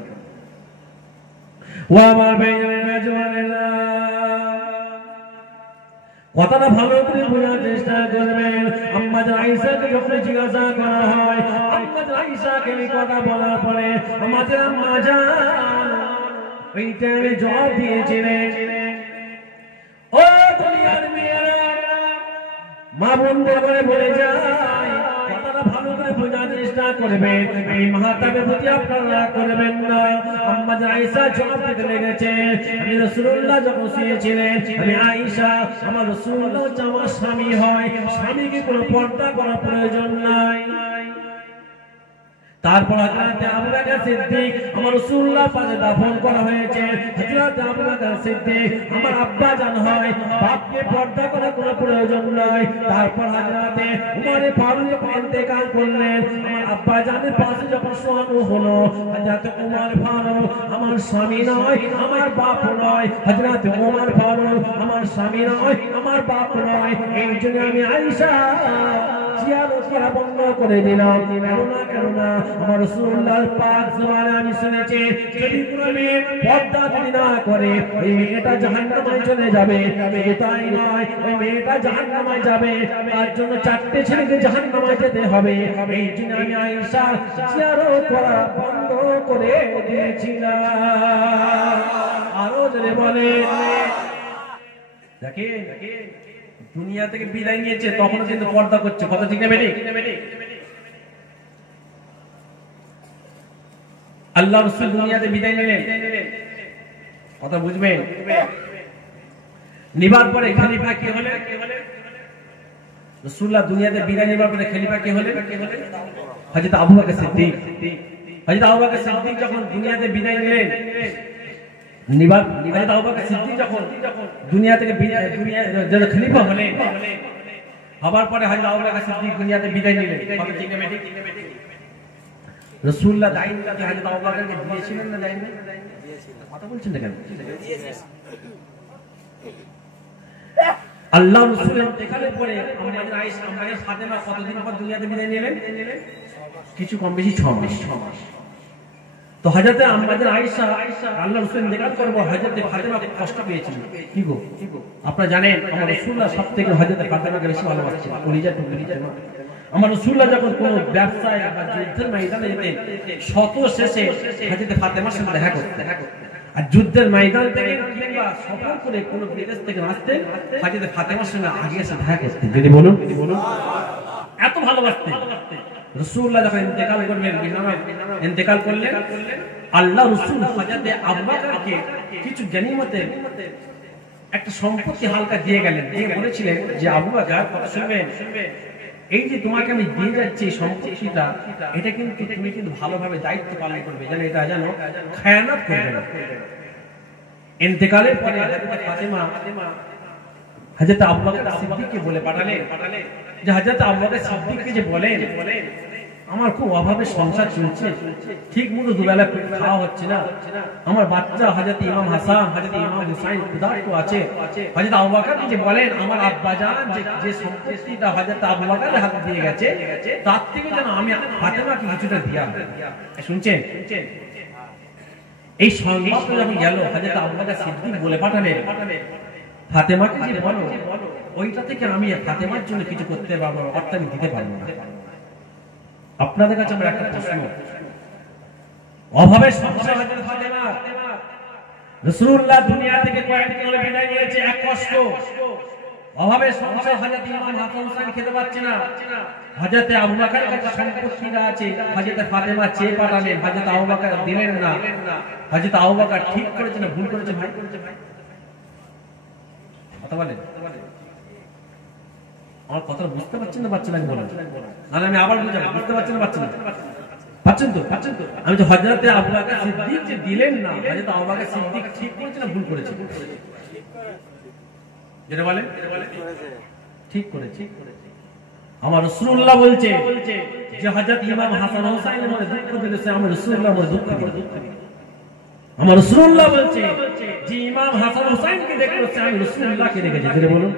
ও আমার ভাইয়েরা, জওয়ানেরা, কথাটা ভালো করে বোঝার চেষ্টা করবেন। আম্মা জান আয়েশাকে যখন জিজ্ঞাসা করা হয়, আম্মা জান আয়েশাকে এই কথা বলার পরে আমাদের আম্মা জান ওই টাইমে জবাব দিয়েছিলেন, ও দুনিয়ার মেয়েরা, মা বোনদের বলে যায়, কথাটা ভালো করে বোঝার চেষ্টা করবেন। এই মাহতাবের প্রতি আপনারা করবেন না। আম্মা জান আয়েশা জবাব দিতে লেগেছে, আমি রাসূলুল্লাহ যখন শুয়েছিলেন, আমি আয়েশা, আমার রাসূলুল্লাহ আমার স্বামী হয়, স্বামীকে কোনো পর্দা করার প্রয়োজন নাই। তারপর হযরত আবু বকর সিদ্দিক আমার রাসূলুল্লাহ পাকে দাফন করা হয়েছে। হযরত আবু বকর সিদ্দিক আমার আব্বা জান হয়, বাপকে পর্দা করার কোনো প্রয়োজন নাই। তারপর হযরত উমর ফারুক যখন ইন্তেকাল করলেন, আমার আব্বা জানের পাশে যখন শোয়ানো হলো, হযরত উমর ফারুক আমার স্বামী নয়, আমার বাপ নয়। হযরত উমর ফারুক আমার স্বামী নয়, আমার বাপ নয়। এই জন্য আমি আয়েশা জিয়ারত করা বন্ধ করে দিলাম। কেননা আমার রাসূলুল্লাহর পাক জবানে আমি শুনেছি, যদি কোনো মেয়ে পর্দা যদি না করে ওই মেয়েটা জাহান্নামে চলে যাবে। তাই নয়, ওই মেয়েটা জাহান্নামে যাবে, তার জন্য 4টে ছেলেকে জাহান্নামে যেতে হবে। এই জন্য আমি আয়েশা জিয়ারত করা বন্ধ করে দিয়েছিলাম। আরো জোরে বলে, দেখে দুনিয়া থেকে বিদায় নিয়েছে, তখন কিন্তু পর্দা করছে। কথা ঠিক না বেটি? আল্লাহ রাসূল দুনিয়াতে বিদায় নিলেন, কথা বুঝবেন? নিবার পরে খলিফা কে হলেন? রাসূলুল্লাহ দুনিয়াতে বিদায় নিবার পরে খলিফা কে হলেন? হযরত আবু বকর সিদ্দিক। হযরত আবু বকর সিদ্দিক যখন দুনিয়াতে বিদায় নিলেন, হযরত আবু বকর সিদ্দিক যখন দুনিয়া থেকে দুনিয়া খলিফা হলেন, হবার পরে হযরত আবু বকর সিদ্দিক দুনিয়াতে বিদায় নিলেন। কথা ঠিক না বেটি? রাসূলুল্লাহ দায়িত্ব হযরত আবু বকরকে দিয়েছিলেন না দেননি? কথা বলছেন না কেন? আল্লাহ রাসূলের ইন্তেকালের পরে আমাদের আয়েশা আমাদের ফাতেমা কতদিন পর দুনিয়াতে বিদায় নিলেন? কিছু কম বেশি 6 মাস। তো হযরত আমাদের আয়েশা আল্লাহ রাসূল ইন্তেকাল করব, হযরত ফাতেমা কষ্ট পেয়েছিলেন। কি গো? আপনারা জানেন আমার রাসূলুল্লাহ সবথেকে হযরত ফাতেমাকে বেশি ভালোবাসতেন। কলিজা টুকরিজা আমার রাসূলুল্লাহ যখন কোনো ব্যবসায় বা যুদ্ধের ময়দানে যেতেন, শত শেষে হযরত ফাতেমার সাথে দেখা করতেন। আর যুদ্ধের ময়দান থেকে কিংবা সফর করে কোনো বিদেশ থেকে আসতেন, হযরত ফাতেমার সঙ্গে আগে এসে দেখা করতেন। যদি বলুন, এত ভালোবাসতেন। রাসূলুল্লাহ যখন ইন্তেকাল করলেন, ইন্তেকাল করলেন, আল্লাহ রাসূল হযরত আবু বকরকে কিছু গনিমতের একটা সম্পত্তি হালকা দিয়ে গেলেন। দিয়ে বলেছিলেন যে আবু বকর কথা শুনবেন, এই যে তোমাকে আমি দিয়ে যাচ্ছি সম্পত্তিটা, এটা কিন্তু তুমি কিন্তু ভালোভাবে দায়িত্ব পালন করবে, যেন এটা যেন খেয়ানত করবে না। ইন্তেকালের পরে হযরত ফাতেমা হযরত আবু বকর সিদ্দিককে বলে পাঠালেন যে হযরত আবু বকর সিদ্দিককে যে বলেন, আমার খুব অভাবে সংসার চলছে, ঠিক মতো দুবেলা খাওয়া হচ্ছে না, আমার বাচ্চা হযরত ইমাম হাসান হযরত ইমাম হুসাইন ক্ষুধার্ত আছে। হযরত আবু বকরকে যে বলেন, আমার আব্বা জান যে সম্পত্তিটা হযরত আবু বকরের হাতে দিয়ে গেছে, তার থেকে যেন আমি ফাতেমাকে কিছুটা দিয়া। শুনছেন? এই সংবাদটা যখন গেল, হযরত আবু বকর সিদ্দিক বলে পাঠালেন ফাতেমাকে যে বলো, ওইটা থেকে আমি ফাতেমার জন্য কিছু করতে পারবো না, অর্থ আমি দিতে পারবো না। আপনাদের কাছে আমার একটা প্রশ্ন, অভাবে সংসার হযরত ফাতেমা, রাসূলুল্লাহ দুনিয়া থেকে কয়েকদিন হলো বিদায় নিয়েছে, এক কষ্ট, অভাবে সংসার হযরত ইমাম হাসান হুসাইন খেতে পাচ্ছে না। হযরত আবু বকরের কাছে সম্পত্তিটা আছে, হযরত ফাতেমা চেয়ে পাঠালেন, হযরত আবু বকর দিলেন না। হযরত আবু বকর ঠিক করেছে না ভুল করেছে ভাই? কথা বলেন, আমার কথা বুঝতে পারছেন না? পাচ্ছেন না? বলেন, নাহলে আমি আবার বুঝাবো। বুঝতে পারছেন না? পাচ্ছেন তো? আমি তো হযরত আবু বকর সিদ্দিক যে দিলেন না, হযরত আবু বকর সিদ্দিক ঠিক করেছে না ভুল করেছে? যেটা বলেন ঠিক করেছে। আমার রাসূলুল্লাহ বলছে যে হযরত ইমাম হাসান হুসাইনের মধ্যে দুঃখ দিয়েছে, আমার রাসূলুল্লাহ মধ্যে দুঃখ দিয়েছে। আমার রাসূলুল্লাহ বলছে যে ইমাম হাসান হুসাইনকে দেখতে আমি রাসূলুল্লাহকে দেখেছি। যেটা বলুন,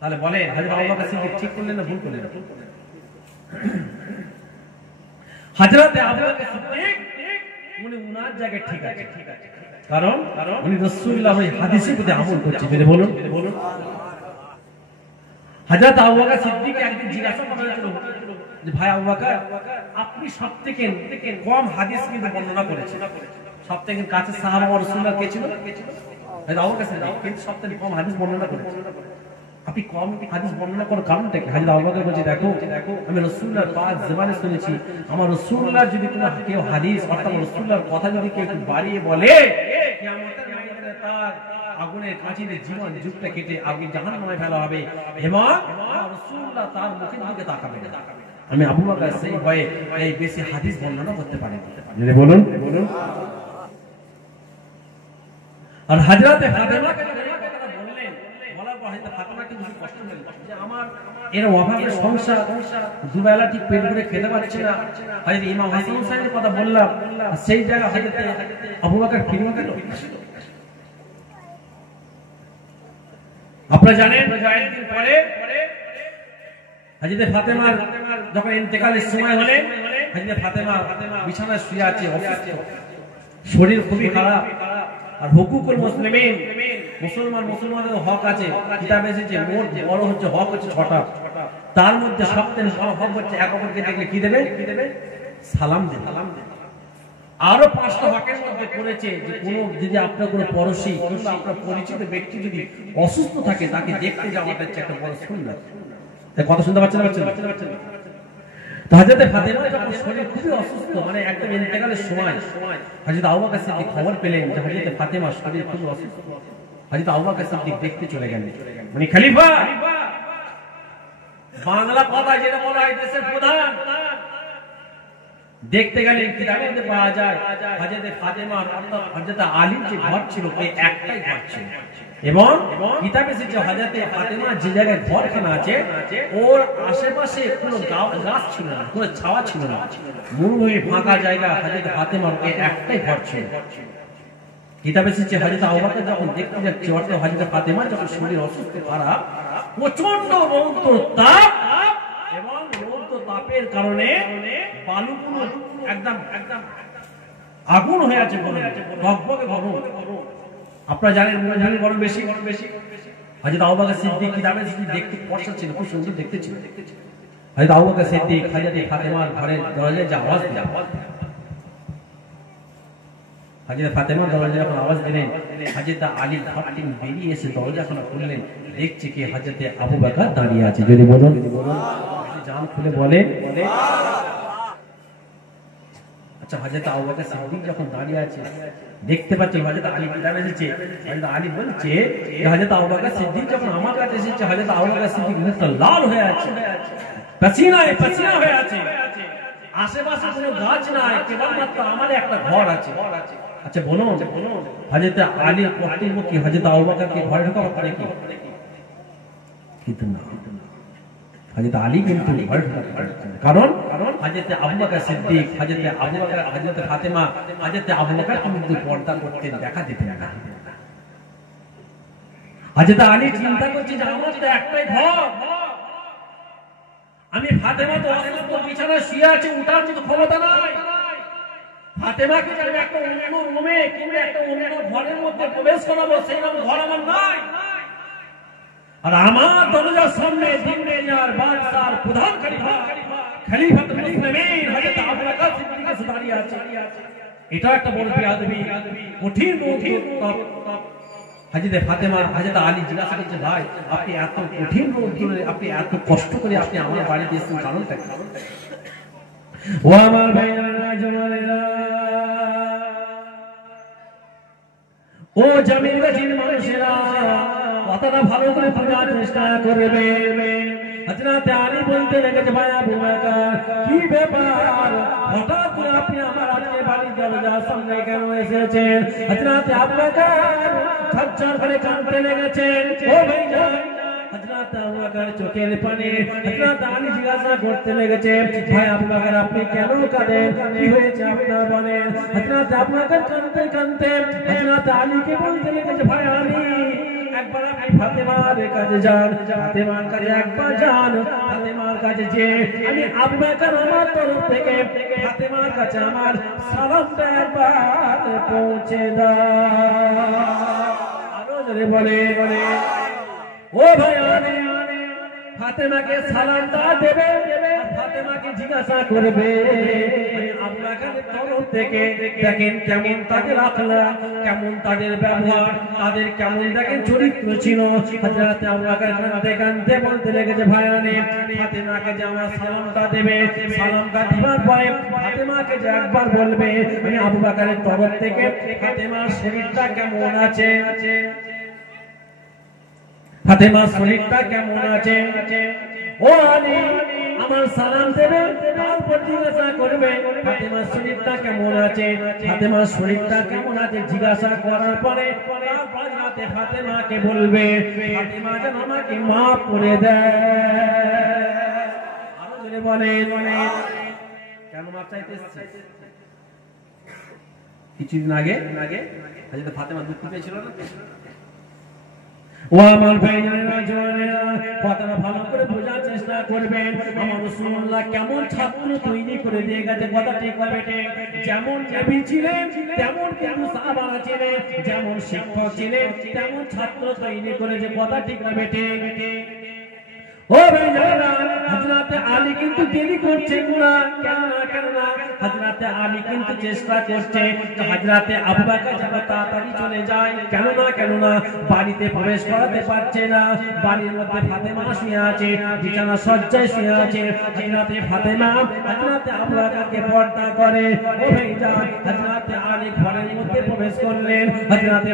তাহলে বলেন হযরত আবু বকর সিদ্দিক ঠিক করলেন না ভুল করলেন? হযরত আবু বকর সিদ্দিক উনি উনার জায়গায় ঠিক আছে, কারণ উনি রাসূলুল্লাহর ওই হাদিসের প্রতি আমল করছে। যেটা বলুন, হযরত আবু বকর সিদ্দিক একদিন জিজ্ঞাসা করেছিল যে ভাই আবু বকর, আপনি সবথেকে কম হাদিস কিন্তু বর্ণনা করেছেন, সবথেকে কাছে সাহাবা ও রাসূলুল্লাহ কে ছিল? হযরত আবু বকর সিদ্দিক, কিন্তু সবথেকে কম হাদিস বর্ণনা করেছেন। আপনি কম হাদিস বর্ণনা করার কারণটা কি? হযরত আবু বকর বলছে, দেখো আমি রাসূলুল্লাহর পাক জবানে শুনেছি, আমার রাসূলুল্লাহ যদি কোনো কেউ হাদিস অর্থাৎ রাসূলুল্লাহর কথা যদি কেউ একটু বাড়িয়ে বলে, কিয়ামতের ময়দানে তার আগুনের কাঁচিতে জীবন যুগটা কেটে আগে জাহান্নামে ফেলা হবে এবং রাসূলুল্লাহ তার মুখের দিকে তাকাবে না। আমি আবু বকর সেই ভয়ে এই বেশি হাদিস বর্ণনা করতে পারি যদি বলুন আর হযরতে ফাতেমা কথাটা বললেন বলার পর হযরত ফাতেমা কি বেশি কষ্ট পেলেন যে আমার এর অভাবের সংসার দুবেলা ঠিক পেট ভরে খেতে পারছি না হযরত ইমাম হাসান হুসাইনের কথা বললাম সেই জায়গা হযরত আবু বকর ফিরে গেল আপনারা জানেন কয়েকদিন পরে হযরত ফাতেমার যখন ইন্তেকালের সময় হলে হযরত ফাতেমা বিছানায় শুয়ে আছে অসুস্থ শরীর খুবই খারাপ আর হুকুকুল মুসলিমিন মুসলমানদের হক আছে কিতাবে এসেছে মোট বড় হচ্ছে হক হচ্ছে 6টা তার মধ্যে সবচেয়ে বড় হক হচ্ছে এক অপরকে দেখলে কি দেবে সালাম দেবে আরো 5টা হকের মধ্যে পড়েছে যে কোন যদি আপনার কোনো পড়শি কিংবা আপনার পরিচিত ব্যক্তি যদি অসুস্থ থাকে তাকে দেখতে যাওয়াটা হচ্ছে একটা বড় সুন্নাত কথা শুনতে পাচ্ছেন হযরত ফাতেমা যখন শরীর খুবই অসুস্থ মানে একদম ইন্তেকালের সময় হযরত আবু বকর সিদ্দিক খবর পেলেন যে হযরত ফাতেমা শরীর খুবই অসুস্থ হযরত আবু বকর সিদ্দিক দেখতে চলে গেলেন মানে খলিফা বাংলা কথা যেটা বলা হয় দেশের প্রধান দেখতে গেলেন কিতাবের মধ্যে পাওয়া যায় হযরত ফাতেমা অর্থাৎ হযরত আলীর যে ঘর ছিল এই একটাই ঘর ছিল এবং কিতাবে এসেছে হযরত ফাতেমা যে জায়গায় ঘরখানা আছে ওর আশেপাশে কোনো গাছ ছিল না কোনো ছাওয়া ছিল না মরুভূমি ফাঁকা জায়গা হযরত ফাতেমার এই একটাই ঘর ছিল কিতাবে এসেছে হযরত আবু বকর যখন দেখতে যাচ্ছে অর্থাৎ হযরত ফাতেমা যখন শরীর অসুস্থ খারাপ প্রচন্ড রৌদ্র তাপ এবং রৌদ্র তাপের কারণে বালুগুলো একদম আগুন হয়ে আছে টকবকে গরম আপনারা জানেন মরুভূমি গরম বেশি হযরত আবু বকর সিদ্দিক কিতাবে দেখতে ফর্সা ছিল খুব সুন্দর দেখতে ছিল হযরত আবু বকর সিদ্দিক হযরত ফাতেমার ঘরের দরজায় যে আওয়াজ দিলেন হযরত ফাতেমা দরজায় যখন আওয়াজ দিলেন হযরত আলী ঘর থেকে বেরিয়ে এসে দরজাখানা খুললেন দেখছে কি হযরত আবু বকর দাঁড়িয়ে আছে যদি বলুন জান খুলে বলে আচ্ছা হযরত আবু বকর সিদ্দিক যখন দাঁড়িয়ে আছে দেখতে পাচ্ছেন হযরত আলী কিতাবে এসেছে হযরত আলী বলছে হযরত আবু বকর সিদ্দিক যখন আমার কাছে এসেছে হযরত আবু বকর সিদ্দিক মুখটা লাল হয়ে আছে পসিনা হয়ে আছে আশেপাশে কোনো গাছ নাই কেবলমাত্র আমার একটা ঘর আছে আচ্ছা বলুন হযরত আলীর কর্তব্য কি হযরত আবু বকরকে ঘরে ঢোকানো নাকি কিন্তু না হযরত আলী কিন্তু ঘরে ঢোকাতে পারছেন কারণ হযরত আবু বকর সিদ্দিক হযরত আবু বকর হযরত ফাতেমা হযরত আবু বকর কিন্তু পর্দা করতেন দেখা দিতেন না হযরত আলী চিন্তা করছে যে আমার তো একটাই ঘর আমি ফাতেমা তো অসুস্থ বিছানায় শুয়ে আছে উঠার মতো ক্ষমতা নাই ফাতেমাকে আমি একটা অন্য রুমে কিংবা একটা অন্য ঘরের মধ্যে প্রবেশ করাবো সেই রকম ঘর আমার নাই আর আমার দরজার সামনে দিনের বাদশাহ প্রধান খলিফাতুল মুসলিমিন হযরত আবু বকর সিদ্দিক এসে দাঁড়িয়ে আছে এটা একটা বড় বেয়াদবি কঠিন হযরত ফাতেমা হযরত আলী জিজ্ঞাসা করছে ভাই আপনি এত কঠিন রোদ্দুরে আপনি এত কষ্ট করে আপনি আমার বাড়িতে এসেছেন কারণটা কি ও আমার ভাইরা জমানেরা ও জামিল গাজীর মানুষেরা কথাটা ভালো করে বোঝার চেষ্টা করবে হযরত আলী বলতে লেগেছে ভাই আবু বকর কি ব্যাপার হঠাৎ করে আপনি আমার আজকে বাড়ির দরজার সামনে কেন এসেছেন হযরত আবু বকর ঝরঝর করে কাঁদতে লেগেছেন ও ভাইজান হযরত আবু বকর চোখের পানি হযরত আলী জিজ্ঞাসা করতে লেগেছে ভাই আবু বকর আপনি কেন কাঁদেন কি হয়েছে আপনার বলেন হযরত আবু বকর কাঁদতে কাঁদতে হযরত আলীকে বলতে লেগেছে ভাই আলী একবার আপনি ফাতেমার কাছে যান ফাতেমার কাছে একবার যান ফাতেমার কাছে যে আমি আবু বকর আমার তরফ থেকে ফাতেমার কাছে আমার সালামটা একবার পৌঁছে দাও আরো জোরে বলে ও ভাই আলী ফাতেমাকে সালামটা দেবে ফাতেমাকে জিজ্ঞাসা করবে আবু বকরের তরফ থেকে দেখেন কেমন তাদের আখলাক কেমন তাদের ব্যবহার তাদের কেমন দেখেন চরিত্র ছিল হযরত আবু বকর কাঁদতে কাঁদতে বলতে লেগেছে ভাই আলী ফাতেমাকে যে আমার সালামটা দেবে সালামটা দিবার পরে ফাতেমাকে যে একবার বলবে আমি আবু বকরের তরফ থেকে ফাতেমার শরীরটা কেমন আছে ফাতেমার শরীরটা কেমন আছে ও আলী আমার সালাম দেবে, তারপর জিজ্ঞাসা করবে ফাতেমার শরীরটা কেমন আছে, ফাতেমার শরীরটা কেমন আছে জিজ্ঞাসা করার পরে তারপর রাতে ফাতেমাকে বলবে ফাতেমা যেন আমাকে মাফ করে দেয়। আরো জোরে বলেন কেন মাফ চাইতে এসেছে? কিছুদিন আগে হযরত ফাতেমা দুঃখ পেয়েছিল না? ও আমার ভাইয়েরা জওয়ানেরা, কথাটা ভালো করে বোঝার চেষ্টা করবেন। আমার রাসূলুল্লাহ কেমন ছাত্র তৈরি করে দিয়ে গেছে, কথা ঠিক হবে ঠিক। যেমন নবী ছিলেন তেমন কিন্তু সাহাবারা ছিলেন, যেমন শিক্ষক ছিলেন তেমন ছাত্র তৈরি করেছে, কথা ঠিক হবে ঠিক। ও ভাইয়েরা, হযরত আলী কিন্তু দেরি করছেন না, কেন না হযরত আলী কিন্তু চেষ্টা করছে হযরত আবু বকর যেন তাড়াতাড়ি চলে যায়। কেন না বাড়িতে প্রবেশ করাতে পারছে না। বাড়ির মধ্যে ফাতেমা শুয়ে আছে, বিছানা সজ্জায় শুয়ে আছে। হযরত ফাতেমা হযরত আবু বকরকে পর্দা করে। ও ভাইজান, হযরত আলী ঘরের মধ্যে প্রবেশ করলেন। হযরত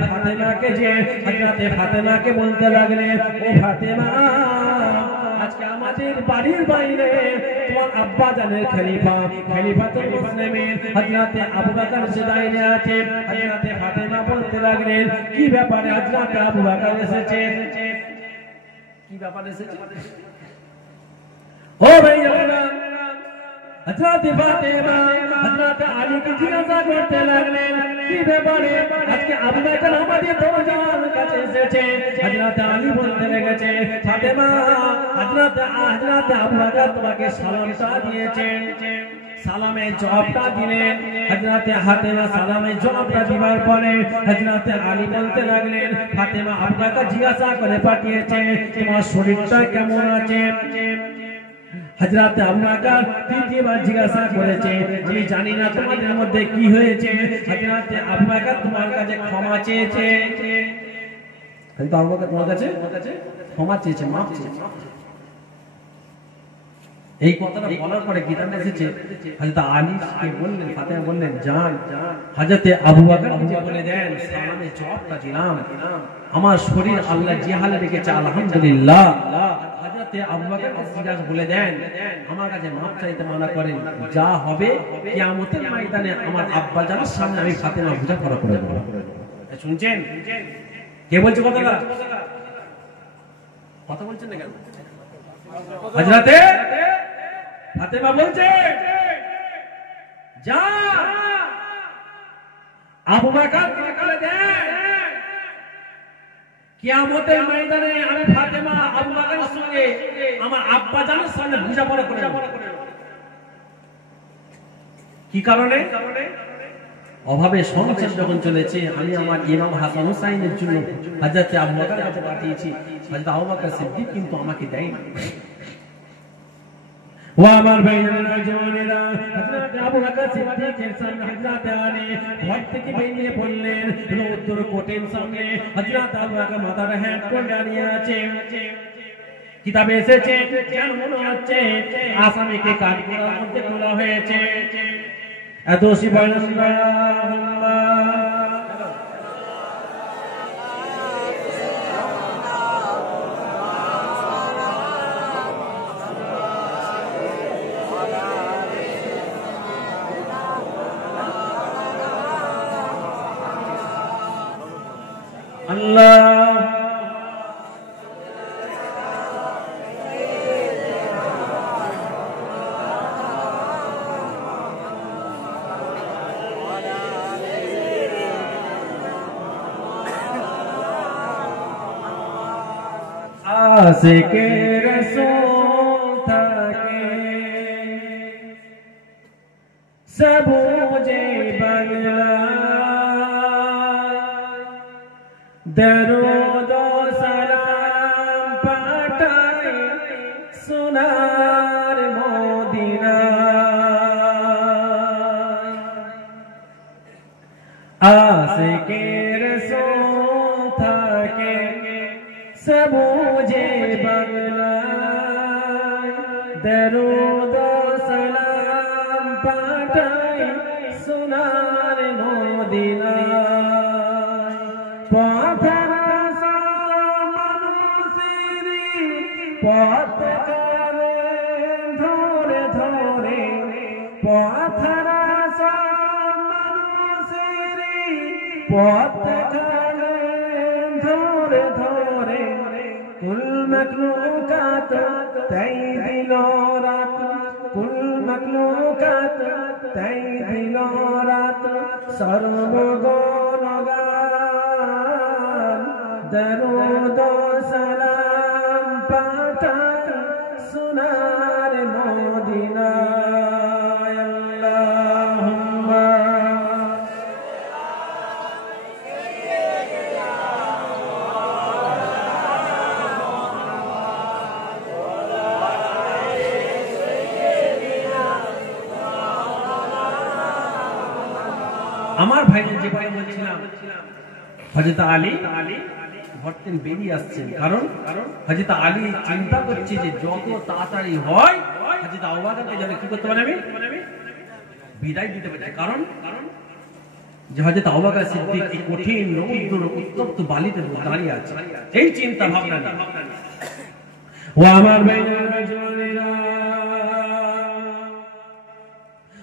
ফাতেমাকে বলতে লাগলেন, ও ফাতেমা, আজকে আমাদের বাড়ির বাইরে তোমার আব্বা জানের খলিফাতুল মুসলিমিন হযরত আবু বকর সে দাঁড়িয়ে আছে। হযরত ফাতেমা বলতে লাগলেন, কি ব্যাপারে হযরত আবু বকর এসেছেন? কি ব্যাপারে এসেছেন? ও ভাইরা, হযরত ফাতেমা হযরত আলীকে জিজ্ঞাসা করতে লাগলেন, কি ব্যাপারে আজকে আবু বকর আমাদের দরজার কাছে এসেছে? হযরত আলী বলতে লেগেছে, ফাতেমা, হযরত আবু বকর তোমাকে সালামটা দিয়েছেন। সালামের জবাবটা দিলেন। হযরত ফাতেমা সালামের জবাবটা দিবার পরে হযরত আলী বলতে লাগলেন, ফাতেমা, আবু বকর জিজ্ঞাসা করে পাঠিয়েছে তোমার শরীরটা কেমন আছে। হযরত আবু বকর তৃতীয়বার জিজ্ঞাসা করেছে, আমি জানি না তোমাদের মধ্যে কি হয়েছে। হযরত আবু বকর তোমার কাছে ক্ষমা চেয়েছে। কিন্তু আবু বকর তোমার কাছে ক্ষমা চেয়েছে, মাফ চেয়েছে। এই কথাটা বলার পরে গীতাতে এসেছে হযরত আলীকে বললেন, ফাতেমা বললেন, জান হযরত আবু বকর বলে দেন সালামের জবাবটা দিলাম, আমার শরীর আল্লাহ যে হালে রেখেছে আলহামদুলিল্লাহ। হযরত আবু বকর জিজ্ঞাসা বলে দেন আমার কাছে মাফ চাইতে মানা করেন, যা হবে কিয়ামতের ময়দানে আমার আব্বা জানের সামনে আমি ফাতেমা বোঝাপড়া করে দেব। শুনছেন কে বলছে কথাটা? কথা বলছেন না কেন? হযরতে ফাতেমা বলছে, যা আবু বকর বলে দেন কিয়ামতের ময়দানে আমি ফাতেমা আবু বকরের সঙ্গে আমার আব্বা জানের সামনে বোঝাপড়া করে দেব। কি কারণে? অভাবে সংসার যখন চলেছে, আমি আমার ইমাম হাসান হুসাইনের জন্য হযরত আবু বকরের কাছে পাঠিয়েছি, হযরত আবু বকর সিদ্দিক কিন্তু আমাকে দেয়নি। ও আমার ভাইয়েরা জওয়ানেরা, হযরত আবু বকর সিদ্দিকের সামনে হযরত আলী ঘর থেকে বেরিয়ে পড়লেন। রৌদ্র কোটের সামনে হযরত আবু বকর মাথার হ্যাট করে দাঁড়িয়ে আছে। কিতাবে এসেছে যেন মনে হচ্ছে আসামিকে কাঠগড়ার মধ্যে তোলা হয়েছে। এত শিবাল্লাহ আল্লাহ आशिके रसूल থাকে सबुजे বাংলা दरूद सलाम पाठाए सोनार मदीना आशिके रसूल থাকে सबुजे बांग्ला दरूद सलाम पाठाए सोनार मदीना पथर सामनुसिरी पथ करे পথখানে ধরে ধরে কুল মখলুকাত তাই দিল রাত কুল মখলুকাত তাই দিল রাত সর্বগুণগান দরুদ সালাম পাঠান সোনার মদিনায় আল্লাহুম্মা আমার ভাইদের যে ভাই বলছিলাম হযরত আলী ঘরতেন বেরিয়ে আসছেন কারণ হযরত আলী চিন্তা করছে যে যত তাড়াতাড়ি হয় হযরত আবু বকরকে যেন কি করতে পারে আমি বিদায় দিতে পারি কারণ যে হযরত আবু বকর সিদ্দিক এই কঠিন রৌদ্র উত্তপ্ত বালিতে দাঁড়িয়ে আছে এই চিন্তা ভাবনা না ও আমার ভাইরা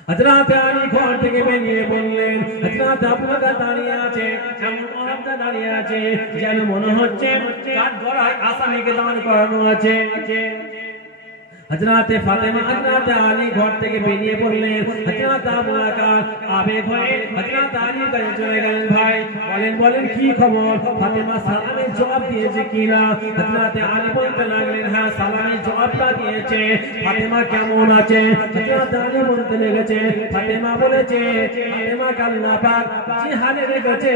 হযরত আলী ঘর থেকে বেরিয়ে বললেন হযরত আবু বকর দাঁড়িয়ে আছে এমন অবস্থা দাঁড়িয়ে আছে যেন মনে হচ্ছে কাঠ গড়ায় আসামিকে দাঁড় করানো আছে হযরত ফাতেমা হযরত আলী ঘর থেকে বেরিয়ে পড়লেন হযরত আবু বকর আবেগ হয়ে হযরত আলীর কাছে চলে গেলেন ভাই বলেন কি খবর ফাতেমা সালামের জবাব দিয়েছে কিনা হযরত আলী বলতে লাগলেন হ্যাঁ সালামের জবাবটা দিয়েছে ফাতেমা কেমন আছে হযরত আলী বলতে লেগেছে ফাতেমা বলেছে ফাতেমা আল্লাহ পাক যে হালে রেখেছে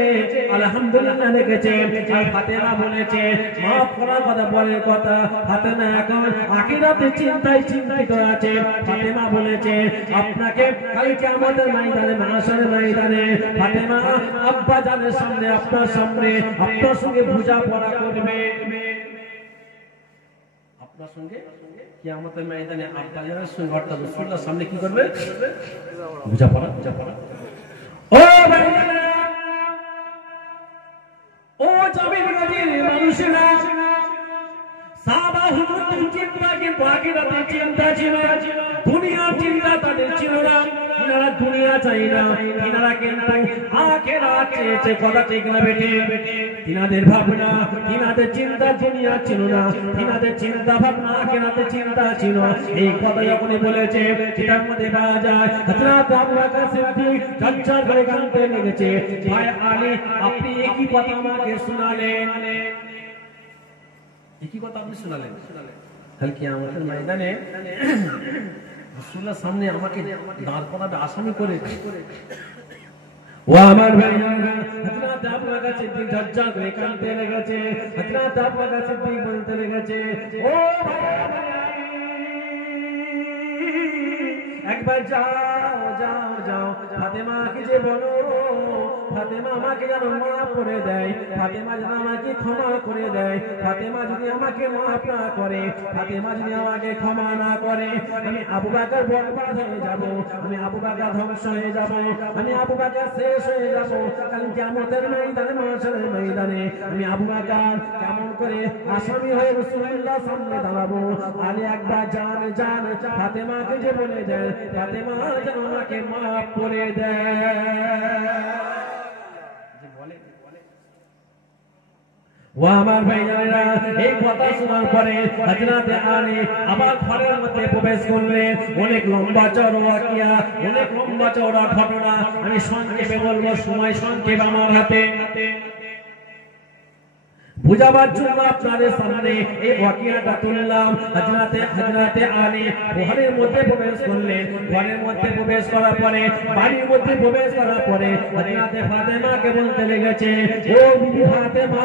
আলহামদুলিল্লাহ রেখেছে আর ফাতেমা বলেছে মাফ করার কথা বলে কথা ফাতেমা এখন আখিরাতে চিন্তিত আছে ফাতেমা বলেছে আপনাকে কাল কিয়ামতের ময়দানে মাহশরের ময়দানে ফাতেমা আব্বা জানের সামনে আপনার সঙ্গে বোঝাপড়া করবে আপনার সঙ্গে কিয়ামতের ময়দানে আব্বা জানের সঙ্গে অর্থাৎ রাসূলুল্লাহর সামনে কি করবে বোঝাপড়া ও ভাইরা ও জামিল গাজীর মানুষেরা সাহাবা হুজুরদের চিন্তা কিন্তু আখিরাতের চিন্তা ছিল দুনিয়ার চিন্তা তাদের ছিল না ইনারা দুনিয়া চাই না ইনারা কিন্তু আখিরাত চেয়েছে কথা ঠিক না বেটে তিনাদের ভাবনা তিনাদের চিন্তা দুনিয়া ছিল না তিনাদের চিন্তা ভাবনা আখিরাতের চিন্তা ছিল এই কথা যখনই বলেছে কিতাবের মধ্যে পাওয়া যায় হযরত আবু বকর সিদ্দিক ঝরঝর করে কাঁদতে লেগেছে ভাই আলী আপনি একই কথা আমাকে শোনালেন একই কথা আপনি শোনালেন কাল কিয়ামতের ময়দানে রাসূলুল্লাহর সামনে আমাকে দাঁড় করাবে আসামি করে ও আমার ভাইরা হযরত আবু বকর সিদ্দিক ঝরঝর করে কাঁদতে লেগেছে হযরত আবু বকর সিদ্দিক বলতে লেগেছে ও ভাই একবার যাও ফাতেমাকে যে বলো ফাতেমা আমাকে যেন মাফ করে দেয় ফাতেমা যেন আমাকে ক্ষমা করে দেয় ফাতেমা যদি আমাকে মাফ না করে ফাতেমা যদি আমাকে ক্ষমা না করে আমি আবু বকর বরবাদ হয়ে যাব আমি আবু বকর ধ্বংস হয়ে যাব আমি আবু বকর শেষ হয়ে যাব কাল কিয়ামতের ময়দানে মাহশরের ময়দানে আমি আবু বকর কেমন করে আসামি হয়ে রাসূলুল্লাহর সামনে দাঁড়াবো আলী একবার জান ফাতেমাকে যে বলে দেয় ফাতেমা যেন আমাকে মাফ করে দেয় ও আমার ভাইরা এই কথা শোনার পরে হযরত আলী আবার ঘরের মধ্যে প্রবেশ করলেন অনেক লম্বা চওড়া ঘটনা আমি সংক্ষেপে বলবো সময় সংক্ষেপ আমার হাতে বুঝাবার জন্য আপনাদের সামনে এই ওয়াকিয়াটা তুললাম হযরত আলী ঘরের মধ্যে প্রবেশ করলেন ঘরের মধ্যে প্রবেশ করার পরে বাড়ির মধ্যে প্রবেশ করার পরে হযরত ফাতেমাকে বলতে লেগেছে ও বিবি ফাতেমা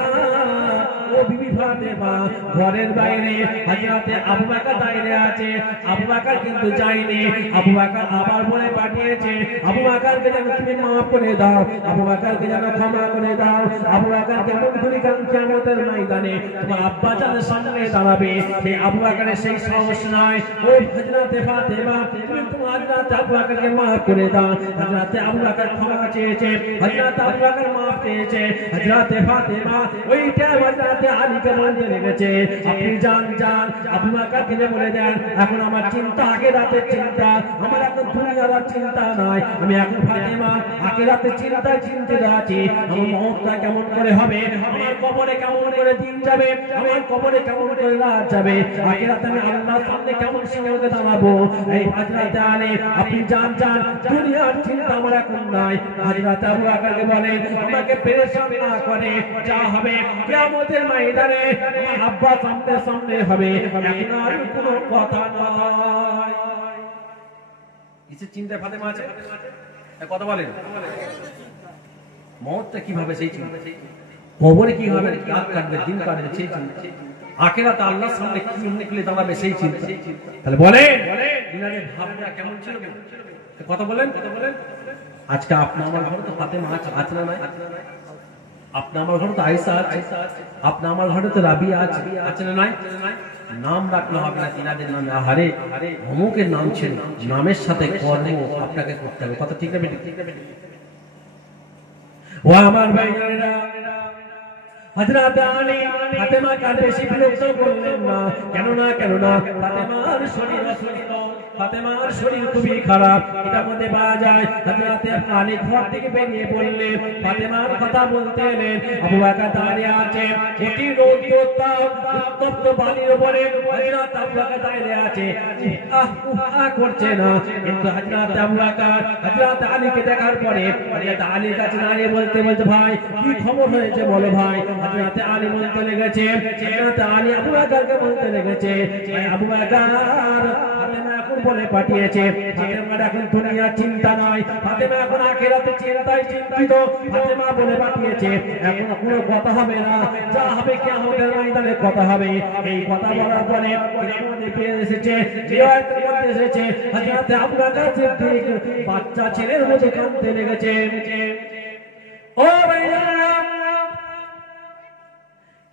ঘরের বাইরে হযরত আবু বকর দাঁড়িয়ে আছে আবু বকর কিন্তু যায়নি আবু বকর আবার বলে পাঠিয়েছে আবু বকরকে যেন তুমি মাফ করে দাও আবু বকরকে যেন ক্ষমা করে দাও আবু বকর কেমন করে কিয়ামতের ময়দানে তোমার আব্বা জানের সামনে দাঁড়াবে সেই আবু বকরের সেই সাহস নাই ও হযরত ফাতেমা তুমি তোমার হযরত আবু বকরকে মাফ করে দাও হযরত আবু বকর ক্ষমা চেয়েছে হযরত আবু বকর মাফ চেয়েছে হযরত ফাতেমা ওইটা হযরত হযরতে আলীকে বলতে লেগেছে, আপনি যান আবু বকরকে বলে দেন, এখন আমার চিন্তা আখিরাতের চিন্তা, আমার এখন দুনিয়ার চিন্তা নাই, আমি এখন ফাতেমা আখিরাতের চিন্তায় চিন্তিত আছি। আমার মওতটা কেমন করে হবে, আমার কবরে কেমন করে দিন যাবে, আমার কবরে কেমন করে রাত যাবে, আখিরাতে আমি আল্লাহর সামনে কেমন সিংহাসনে দাঁড়াবো। এই হযরতে আলী আপনি যান দুনিয়ার চিন্তা আমার এখন নাই। হযরত আবু বকরকে বলেন, আমাকে পেরেশান না করে, যা হবে কিয়ামতের ময়দানে আমার আব্বা সামনে হবে, এখন আর কোনো কথা নাই। কিসের চিন্তা ফাতেমা আছে, কথা বলেন। মওতটা কিভাবে সেই চিন্তা, কবরে কি হবে, রাত কাটবে দিন কাটবে সেই চিন্তা, আখিরাতে আল্লাহর সামনে কি নিকলে দাঁড়াবে সেই চিন্তা। তাহলে বলেন দিনের ভাবনা কেমন ছিল, কথা বলেন। আজকে আপনি আমার ঘরে তো ফাতেমা আছে না নাই, আপনি আমার ঘরে তো আয়েশা আছে, আপনি আমার ঘরে তো রাবিয়া আছে না নাই। নাম রাখলে হবে না তিনাদের নামে, আহারে অমুকের নাম ছিল, নামের সাথে কর্ম আপনাকে করতে হবে, কথা ঠিক না বেঠিক? ও আমার ভাইরা, হযরত আলী ফাতেমা কার বেশি বিরক্ত করলেন না, কেন না ফাতেমার শরীর অসুস্থ, ফাতেমার শরীর খুবই খারাপ, এটার মধ্যে পাওয়া যায়। হযরত আলী ঘর থেকে বেরিয়ে বললেন, ফাতেমার কথা বলতে এলেন, আবু বকর দাঁড়িয়ে আছে, অতি রৌদ্র উত্তপ্ত বালির উপরে হযরত আবু বকর দাঁড়িয়ে আছে, করছে না, কিন্তু হযরত আবু বকর হযরত আলীকে দেখার পরে হযরত আলীর কাছে দাঁড়িয়ে বলতে ভাই কি খবর হয়েছে বলো ভাই। হযরত আলী বলতে লেগেছে, হযরত আলী আবু বকরকে বলতে লেগেছে, আবু বকর ফাতেমা এখন বলে পাঠিয়েছে, ফাতেমার এখন দুনিয়ার চিন্তা নাই, ফাতেমা এখন আখিরাতের চিন্তায় চিন্তিত, ফাতেমা বলে পাঠিয়েছে এখন কোনো কথা হবে না, যা হবে কিয়ামতের ময়দানে কথা হবে। এই কথা বলার পরে কিয়ামতে পেয়ে এসেছে, রিওয়ায়াতের মধ্যে এসেছে হযরত আবু বকর সিদ্দিক বাচ্চা ছেলের মতো কাঁদতে লেগেছে। ও ভাইরা,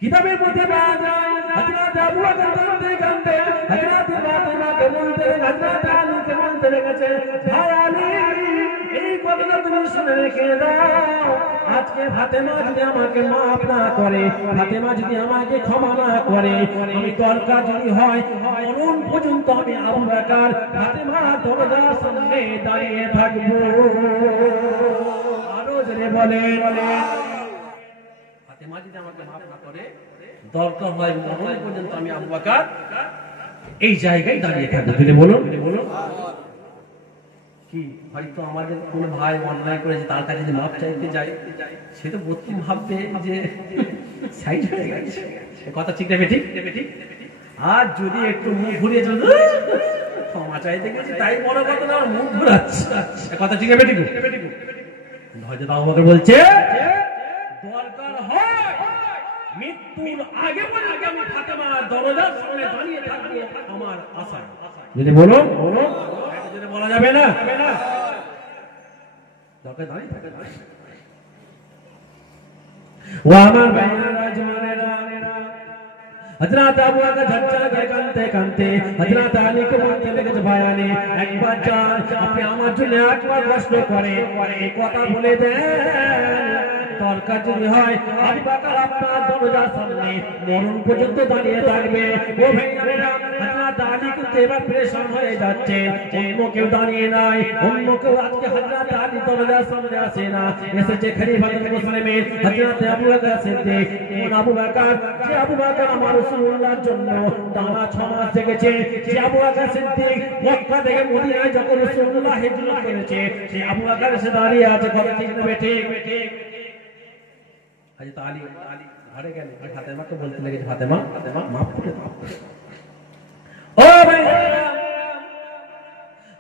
কিতাবের মধ্যে পাওয়া যায় হযরত আবু বকর কাঁদতে হযরত ফাতেমাকে বলতে, হযরত আলীকে বলতে লেগেছে, ভাই আলী এই কথাটা তুমি শুনে রেখে দাও, আজকে ফাতেমা যদি আমাকে মাফ না করে, ফাতেমা যদি আমাকে ক্ষমা না করে, আমি দরকার যদি হয় মরণ পর্যন্ত আমি আবু বকর ফাতেমা দরজার সামনে দাঁড়িয়ে থাকবো। আরো জোরে বলেন, ফাতেমা যদি আমাকে মাফ না করে, দরকার হয় মরণ পর্যন্ত আমি আবু বকর এই জায়গায় দাঁড়িয়ে থাকবো। বলুন কি, হয়তো আমাদের কোন ভাই অন্যায় করেছে, তার কাছে যদি মাপ চাইতে যাই, সে তো প্রথম ভাববে যে সাইড হয়ে গেছে, কথা ঠিক না বেঠিক? আর যদি একটু মুখ ঘুরিয়ে যদি ক্ষমা চাইতে গেছে, তাই বড় কথা না, মুখ ঘুরাচ্ছে, কথা ঠিক না বেঠিক? হযরত আবু বকর বলছে, দরকার হয় মৃত্যুর আগে পর্যন্ত আমি ফাতেমার দরজার সামনে দাঁড়িয়ে থাকবো, আমার আশা। যদি বলো যদি বলা যাবে না, দরকার দাঁড়িয়ে থাকে। ও আমার ভাইরা জানেরা, হযরত আবু বকর ঝরঝর করে কাঁদতে হযরত আলীকে বলতে লেগেছে, ভাই আলী একবার যান, আপনি আমার জন্য একবার কষ্ট করে এই কথা বলে দেন, দরকার যদি হয় আবু বকর আপনার দরজার সামনে মরণ পর্যন্ত দাঁড়িয়ে থাকবে। ও ভাইরা, হযরত আলী কিন্তু এবার পেরেশান হয়ে যাচ্ছে, অন্য কেউ দাঁড়িয়ে নাই, অন্য কেউ আজকে হযরত আলী দরজার সামনে আসে না, এসেছে খলিফাতুল মুসলিমিন হযরত আবু বকর সিদ্দিক। কোন আবু বকর? যে আবু বকর আমার রাসূলুল্লাহর জন্য টানা 6 মাস থেকেছে, যে আবু বকর সিদ্দিক মক্কা থেকে মদিনায় যখন রাসূলুল্লাহ হিজরত করেছে, সেই আবু বকর এসে দাঁড়িয়ে আছে, কথা ঠিক না বেঠিক? হযরত আলী ঘরে গেলেন, ফাতেমাকে বলতে লেগেছে, ফাতেমা মাফ করে দাও। ও ভাইরা,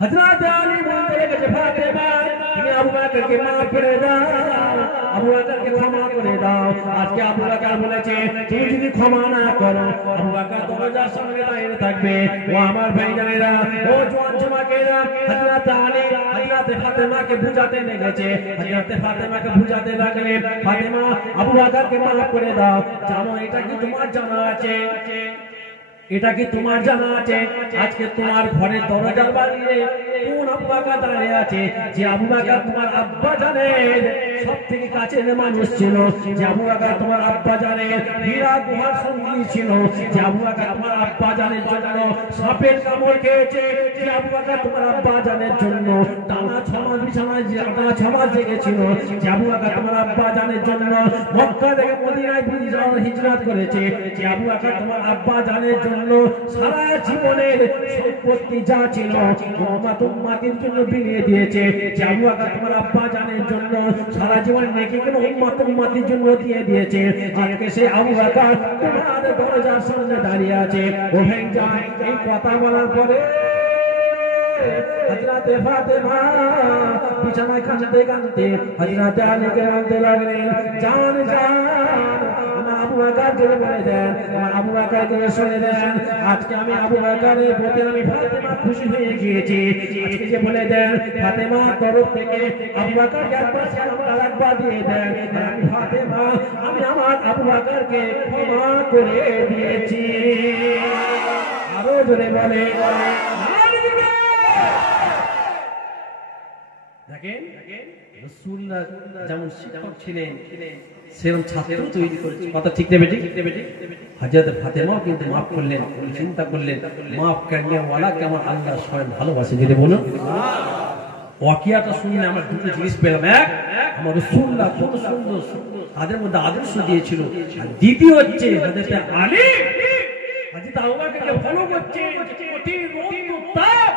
হযরত আলী বলতে লেগেছে, ফাতেমা তুমি আবু বকরকে মাফ করে দাও, আবু বকরকে ক্ষমা করে দাও। আজকে আবু বকর বলেছে, তুমি যদি ক্ষমা না করো, আবু বকর দরজার সামনে দাঁড়িয়ে থাকবে। ও আমার ভাইজানেরা, ও জওয়ান যুবকেরা, হযরত আলী হযরত ফাতেমাকে বুঝাতে লেগেছে, হযরত ফাতেমাকে বুঝাতে লাগলেন, ফাতেমা আবু বকরকে মাফ করে দাও। জানো এটা কি তোমার জানা আছে? এটা কি তোমার জানা আছে? আজকে তোমার ঘরের দরজার বাইরে কোন আবু বকর দাঁড়িয়ে আছে? যে আবু বকর তোমার আব্বা জানের সব থেকে কাছের মানুষ ছিল, যে আবু বকর তোমার আব্বা জানের হীরা গুহার সঙ্গী ছিল, যে আবু বকর তোমার আব্বা জানের জন্য সাপের কামড় খেয়েছে, যে আবু বকর তোমার আব্বা জানের জন্য টানা 6 মাস বিছানায় টানা 6 মাস জেগেছিল, যে আবু বকর তোমার আব্বা জানের জন্য মক্কা থেকে মদিনায় হিজরত করেছে, যে আবু বকর তোমার আব্বা জানের জন্য সারা জীবনের সম্পত্তি যা ছিল উম্মতের জন্য বিলিয়ে দিয়েছে, যে আবু বকর তোমার আব্বা জানের জন্য সারা জীবন নেকি কোন উম্মতের জন্য দিয়ে দিয়েছে। আজকে সেই আবু বকর তোমার দরজার সামনে দাঁড়িয়ে আছে। ও ভাইজান, এই কথা বলার পরে হযরত ফাতেমা বিছানায় কাঁদতে কাঁদতে হযরত আলীকে বলতে লাগলেন, জান জান আবু বকরকে বলে দেন, আবু বকরকে শুনে দেন, আজকে আমি আবু বকরের প্রতি আমি ফাতেমা খুশি হয়ে গিয়েছি। আজকে যে বলে দেন ফাতেমা তরফ থেকে আবু বকরকে একবার সালাম আরেকবার দিয়ে দেন, আমি ফাতেমা আমি আমার আবু বকরকে ক্ষমা করে দিয়েছি। আরো জোরে বলে দেখেন, রাসূলুল্লাহ যেমন শিক্ষক ছিলেন সেরকম ছাত্র তৈরি করেছে। কথা ঠিক নেবে ঠিক হযরত ফাতেমাও কিন্তু মাফ করলেন, চিন্তা করলেন মাফ করনে ওয়ালা কেমন আল্লাহ স্বয়ং ভালোবাসে। যদি বলুন ওয়াকিয়াটা শুনলে আমরা দুটো জিনিস পেলাম। এক, আমার রাসূলুল্লাহ কত সুন্দর তাদের মধ্যে আদর্শ দিয়েছিল, আর দ্বিতীয় হচ্ছে হযরত আলী হযরত আবু বকরকে ফলো করছে কঠিন রৌদ্র তাপ,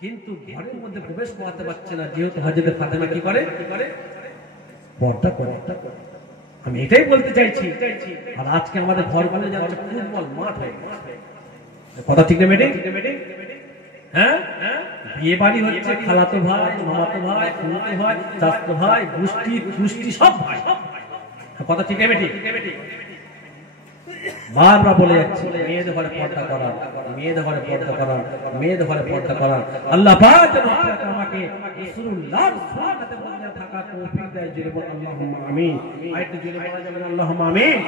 কিন্তু ঘরের মধ্যে প্রবেশ করাতে পারছে না, যেহেতু হযরত ফাতেমা কি করে পর্দা করে। আমি এটাই বলতে চাইছি। আর আজকে আমাদের ঘরগুলো যাচ্ছে ফুটবল মাঠ হয়ে গেছে। কথা ঠিক না মেডে? হ্যাঁ, বিয়ে বাড়ি হচ্ছে খালাতো ভাই, মামাতো ভাই, ফুফাতো ভাই, চাচাতো ভাই, গোষ্ঠী সব ভাই। কথা ঠিক না মেডে? বারবার বলে যাচ্ছে মেয়েদের ঘরে পর্দা করা, মেয়েদের ঘরে পর্দা করা, মেয়েদের ঘরে পর্দা করা। আল্লাহ পাক যেন আপনাকে আমাকে রাসূলুল্লাহর সুন্নাতে বজায় থাকার তৌফিক দেয়। জোরে বল আল্লাহুম্মা আমিন। আরেকটু জোরে বলা যাবে আল্লাহুম্মা আমিন।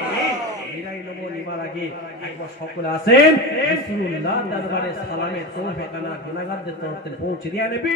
বিদায় নেব, নিবার আগে একবার সকলে আসেন রাসূলুল্লাহর দরবারে সালামের তৌফিক আনা গুনাহগারদের তরফ থেকে পৌঁছে দিয়ে নবী।